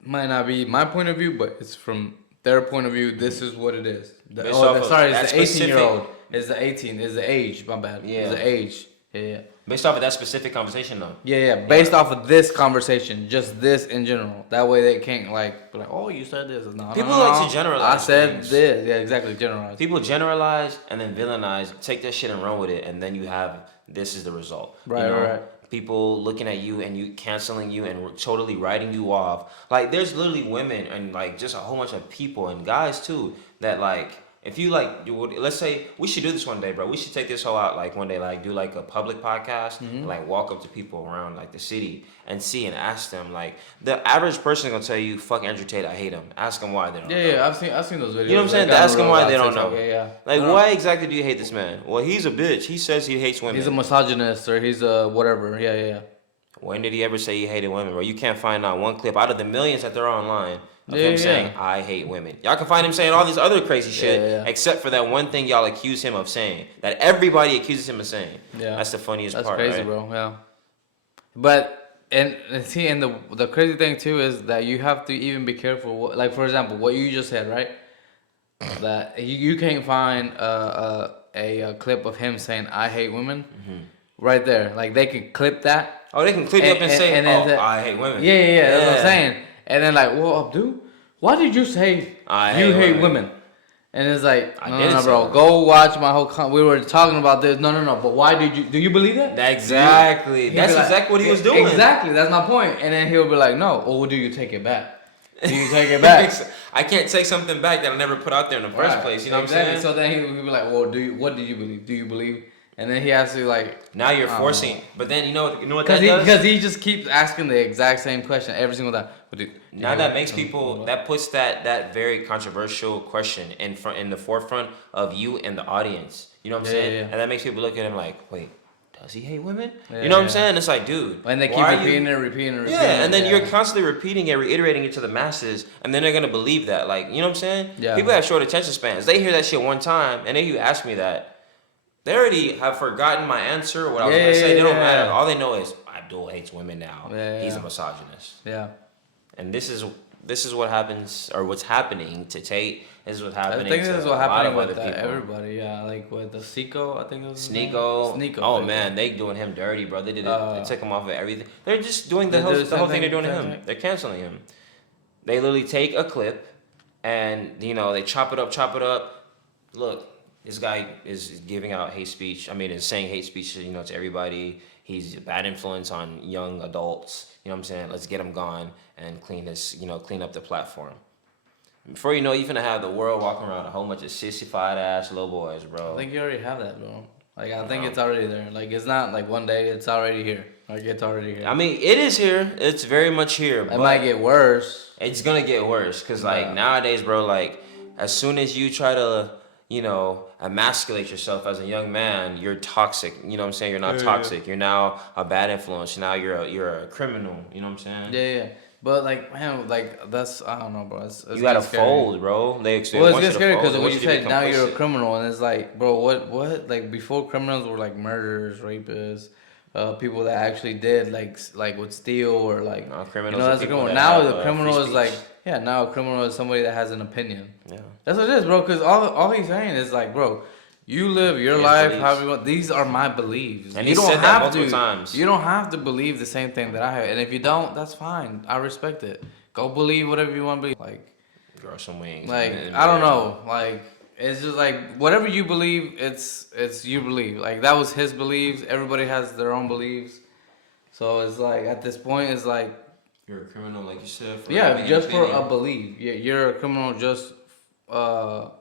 Might not be my point of view, but it's from their point of view. This is what it is. It's the 18-year-old. It's the 18. It's the age. My bad. Yeah. It's the age. Yeah. Based off of that specific conversation, though. Yeah. Based off of this conversation, just this in general. That way they can't like be like, oh, you said this. No, people like to generalize. I said this. Yeah, exactly. Generalize. People generalize and then villainize, take that shit and run with it, and then you have this is the result. Right. Right. People looking at you and you canceling you and totally writing you off. Like there's literally women and like just a whole bunch of people and guys too that like. If you like, let's say we should do this one day, bro. We should take this whole out like one day, like do like a public podcast, and, like walk up to people around like the city and see and ask them. Like the average person is gonna tell you, "Fuck Andrew Tate, I hate him." Ask them why they don't know. Yeah, I've seen those videos. You know what I'm saying? Ask them why they don't know. Yeah. Like why exactly do you hate this man? Well, he's a bitch. He says he hates women. He's a misogynist or he's a whatever. Yeah. When did he ever say he hated women, bro? You can't find out one clip out of the millions that there are online. Of him saying, I hate women. Y'all can find him saying all this other crazy shit, except for that one thing y'all accuse him of saying. That everybody accuses him of saying. Yeah. That's the funniest part, That's crazy, right? bro. Yeah. But, and the crazy thing, too, is that you have to even be careful. Like, for example, what you just said, right? That you can't find a clip of him saying, I hate women. Right there. Like, they can clip that. Oh, they can clip up and say, I hate women. Yeah. That's what I'm saying. And then like, well, Abdul, why did you say you hate women? And it's like, no, bro, go watch my whole. We were talking about this. No. But why do you believe that? Exactly. That's exactly what he was doing. Exactly. That's my point. And then he'll be like, no. Or do you take it back? Do you take it back? I can't take something back that I never put out there in the first place. You know what I'm saying? So then he'll be like, well, what do you believe? Do you believe? And then he has to like. Now you're forcing. But then you know what that does? Because he just keeps asking the exact same question every single time. Now that makes people, that puts that very controversial question in the forefront of you and the audience. You know what I'm saying? Yeah. And that makes people look at him like, wait, does he hate women? Yeah, you know what I'm saying? It's like, dude. And they keep repeating it. Yeah, and then you're constantly repeating it, reiterating it to the masses, and then they're going to believe that. Like, you know what I'm saying? Yeah. People have short attention spans. They hear that shit one time, and then you ask me that. They already have forgotten my answer, what I was going to say. They don't matter. All they know is Abdul hates women now. He's a misogynist. Yeah. And this is what happens, or what's happening to Tate. This is what's happening. I think this is what happened with everybody. Yeah, like with the Sneeko, I think it was. Sneeko. Oh man, they doing him dirty, bro. They did it. They took him off of everything. They're just doing the whole thing they're doing to him. They're canceling him. They literally take a clip and you know they chop it up. Look, this guy is giving out hate speech. I mean, is saying hate speech, to everybody. He's a bad influence on young adults. You know what I'm saying? Let's get him gone and clean up the platform. Before you know, you're gonna have the world walking around a whole bunch of sissified ass little boys, bro. I think you already have that, bro. Like, I think it's already there. Like, it's not like one day, it's already here. Like, it's already here. I mean, it is here. It's very much here. It might get worse. It's gonna get worse, cause like nowadays, bro, like as soon as you try to, emasculate yourself as a young man, you're toxic. You know what I'm saying? You're not toxic. Yeah. You're now a bad influence. Now you're a criminal. You know what I'm saying? Yeah. But like, man, like that's, I don't know, bro. It's you gotta fold, bro. They it's scary because when you say now you're a criminal, and it's like, bro, what? Like before, criminals were like murderers, rapists, people that actually did like would steal or like. No, criminals. That's a criminal. Now the criminal is like, now a criminal is somebody that has an opinion. Yeah. That's what it is, bro. Because all he's saying is like, bro, you live your life however you want. These are my beliefs. And you don't have to. You don't have to believe the same thing that I have. And if you don't, that's fine. I respect it. Go believe whatever you want to believe. Like, grow some wings. Like, I don't know. Like, it's just like whatever you believe, it's you believe. Like that was his beliefs. Everybody has their own beliefs. So it's like at this point, it's like you're a criminal, like you said. Just for a belief. You're a criminal just for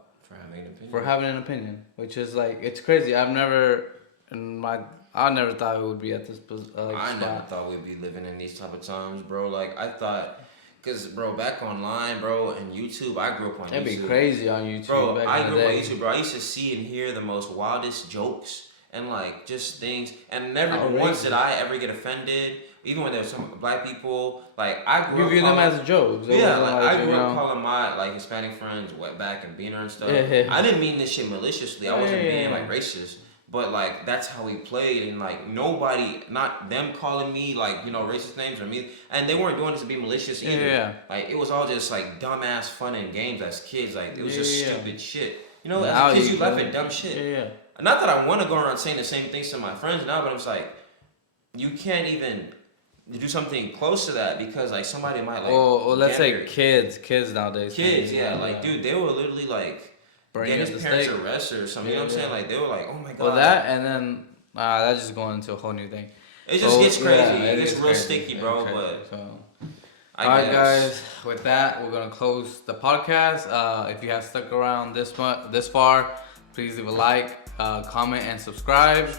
having an opinion, which is like it's crazy. I never thought it would be at this I never thought we'd be living in these type of times, bro. Like I thought, cause bro, back online, bro, and YouTube, I grew up on YouTube. It'd be crazy on YouTube. Bro, I grew up on YouTube, bro. I used to see and hear the most wildest jokes and like just things, and never once did I ever get offended. Even when there was some black people, like I grew up. You view them as jokes. Yeah, like I grew up calling my like Hispanic friends wetback and beaner and stuff. I didn't mean this shit maliciously. I wasn't being like racist, but like that's how we played, and like nobody, not them calling me like racist names or me, and they weren't doing this to be malicious either. Yeah. Like it was all just like dumbass fun and games as kids. Like it was just stupid shit. As a kid, you laugh at dumb shit. Yeah. Not that I want to go around saying the same things to my friends now, but I'm just like, you can't even do something close to that because like somebody might like. Well, let's say kids nowadays. Kids, like dude, they were literally like getting his parents arrested or something. You know what I'm saying? Like they were like, oh my god. Well, that and then that's just going into a whole new thing. It just gets crazy. It gets real sticky, bro. But alright, guys. With that, we're gonna close the podcast. If you have stuck around this far, please leave a like, comment, and subscribe.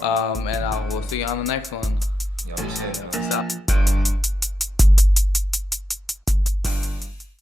And we'll see you on the next one. Y'all be safe. Peace out.